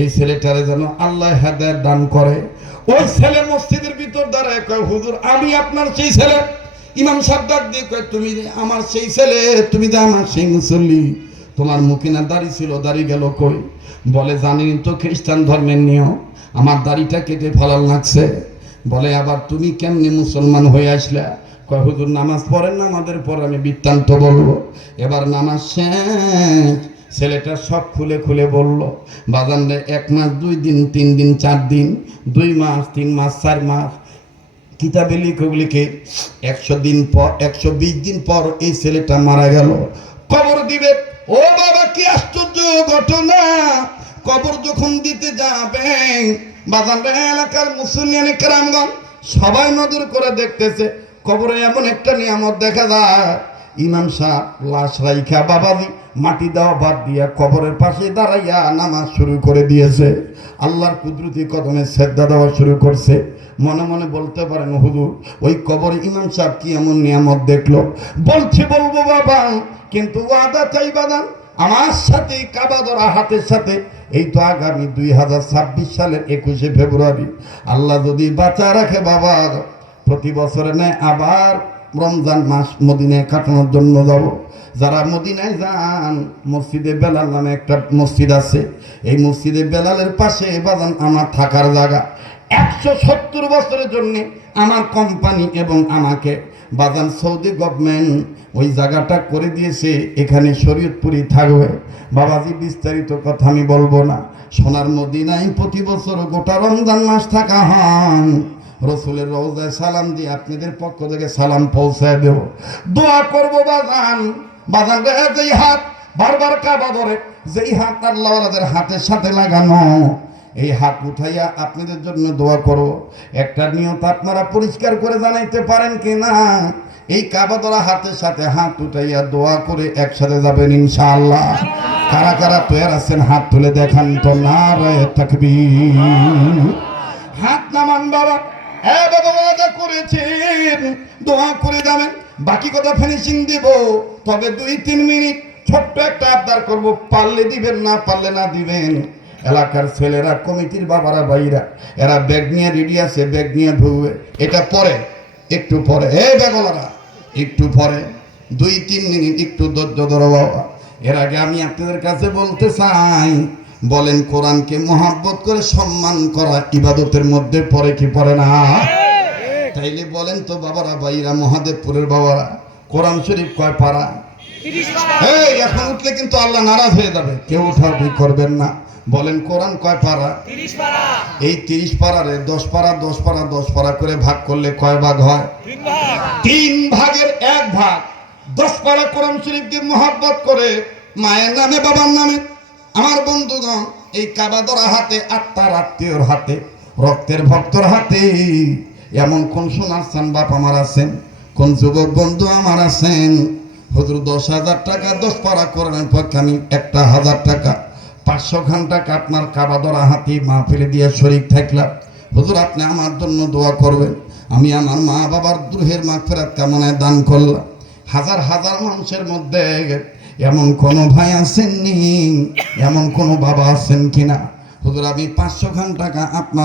এই ছেলেটারে যেন আল্লাহ হেদায়েত দান করে। ওই ছেলে মসজিদের ভিতর দাঁড়ায় কয় হুজুর আমি আপনার সেই ছেলে। ইমাম সাহেব ডাক দিয়ে কয় তুমি আমার সেই ছেলে, তুমি যে আমার সেই মুসল্লি, তোমার মুখে না দাড়ি ছিল, দাড়ি গেল কই? বলে জানি তো খ্রিস্টান ধর্মের নিয়ম, আমার দাড়িটা কেটে ফেলার লাগছে। বলে আবার তুমি কেমনি মুসলমান হয়ে আসলা? কয় হুজুর নামাজ পড়েন না আমাদের পর, আমি বৃত্তান্ত বলবো। এবার নামাজ শেষ, ছেলেটা সব খুলে খুলে বলল। বাজান রে 1 মাস 2 দিন 3 দিন 4 দিন 2 মাস 3 মাস 4 মাস কিতাবে লিখে 100 দিন পর 120 দিন পর এই ছেলেটা মারা গেল। কবর দিবে। ও বাবা কি আশ্চর্য ঘটনা! কবর যখন দিতে যাবে বাজান রে এলাকার মুসলিম কেরামগণ সবাই নজর করে দেখতেছে। কবরে এমন একটা নিয়ামত দেখা যায়, ইমাম সাহেব লাশ রাইখা বাবাজি মাটি দেওয়া বাদ দিয়া কবরের পাশে দাঁড়াইয়া নামাজ শুরু করে দিয়েছে। আল্লাহর কুদরতি কদমে সেজদা দেওয়া শুরু করছে। মনে মনে বলতে পারেন হুজুর ওই কবরে ইমাম সাহেব কি এমন নিয়ামত দেখলো? বলবো বাবা, কিন্তু ওয়াদা চাই বাদান আমার সাথে কাবা ধরা হাতের সাথে। এই তো আগামী 2026 সালের 21শে ফেব্রুয়ারি আল্লাহ যদি বাঁচা রাখে বাবা, প্রতি বছরে নেয় আবার রমজান মাস মদিনায় কাটানোর জন্য যাব। যারা মদিনায় যান, মসজিদে বেলাল নামে একটা মসজিদ আছে, এই মসজিদে বেলালের পাশে বাজান আমার থাকার জায়গা। 170 বছরের জন্য আমার কোম্পানি এবং আমাকে বাজান সৌদি গভর্নমেন্ট ওই জায়গাটা করে দিয়েছে, এখানে শরীয়তপুরি থাকবে। বাবাজি বিস্তারিত কথা আমি বলবো না। সোনার মদিনায় প্রতি বছর গোটা রমজান মাস থাকা হন। রসুলের রওজায় সালাম দিয়ে আপনাদের পক্ষ থেকে সালাম পৌঁছায় দেব, দোয়া করবো বাজান। বাজান যেই হাত বারবার কাবা ধরে, যেই হাত আল্লাহওয়ালাদের হাতের সাথে লাগানো, এই হাত উঠাইয়া আপনাদের জন্য দোয়া করব। একটা নিয়ত আপনারা পরিষ্কার করে জানাইতে পারেন কিনা? এই কাবা ধরা হাতের সাথে হাত উঠাইয়া দোয়া করে একসাথে যাবেন ইনশাআল্লাহ। কারা কারা তৈরি আছেন হাত তুলে দেখান তো। নারায়ে তাকবীর। হাত নামান বাবা। হ্যাঁ বাবা ওয়াদা করেছেন, দোয়া করে যাবেন। বাকি কথা ফিনিশিং দিব, তবে 2-3 মিনিট ছোট্ট একটা আবদার করব, পারলে দিবেন না পারলে না দিবেন। এলাকার ছেলেরা কমিটির বাবারা ভাইরা এরা ব্যাগ নিয়ে রেডি আছে, ব্যাগ নিয়ে ঢুকবে। এটা পরে একটু পরে ব্যাগওয়ালারা একটু পরে 2-3 মিনিট একটু ধৈর্য ধরো বাবা। এর আগে আমি আপনাদের কাছে বলতে চাই, বলেন কোরআনকে মহব্বত করে সম্মান করা ইবাদতের মধ্যে পড়ে কি পড়ে না? তাইলে বলেন তো বাবারা ভাইরা, মহাদেবপুরের বাবারা, কোরআন শরীফ কয় পারা? 30 পারা। এখন উঠলে কিন্তু আল্লাহ নারাজ হয়ে যাবে, কেউ উঠাউঠি করবেন না। বলেন কোরআন কয় পারা? 30 পারা। এই 30 পারারে 10 পারা 10 পারা 10 পারা করে ভাগ করলে কয় ভাগ হয়? 3 ভাগ। 3 ভাগের 1 ভাগ 10 পারা কোরআন শরীফকে মহব্বত করে মায়ের নামে বাবার নামে। আমার বন্ধুগণ, এই কাবা ধরা হাতে, আত্মার আত্মীয়র হাতে, রক্তের ভক্তর হাতে এমন কোন সোনার চান বাপ আমার আছেন, কোন যুবক বন্ধু আমার আছেন? হুজুর 10,000 টাকা 10 পারা কোরআনের পক্ষে আমি 1,000 টাকা 500 খান টাকা আপনার কাবা ধরা হাতে মাহফিলে দিয়ে শরীক থাকলাম। হুজুর আপনি আমার জন্য দোয়া করবেন, আমি আমার মা বাবার রূহের মাগফিরাত কামনায় দান করলাম। হাজার হাজার মানুষের মধ্যে এমন কোনো ভাই আছেননি, এমন কোনো বাবা আছেন কিনা? হুজুর আমি 500 খান টাকা আপনার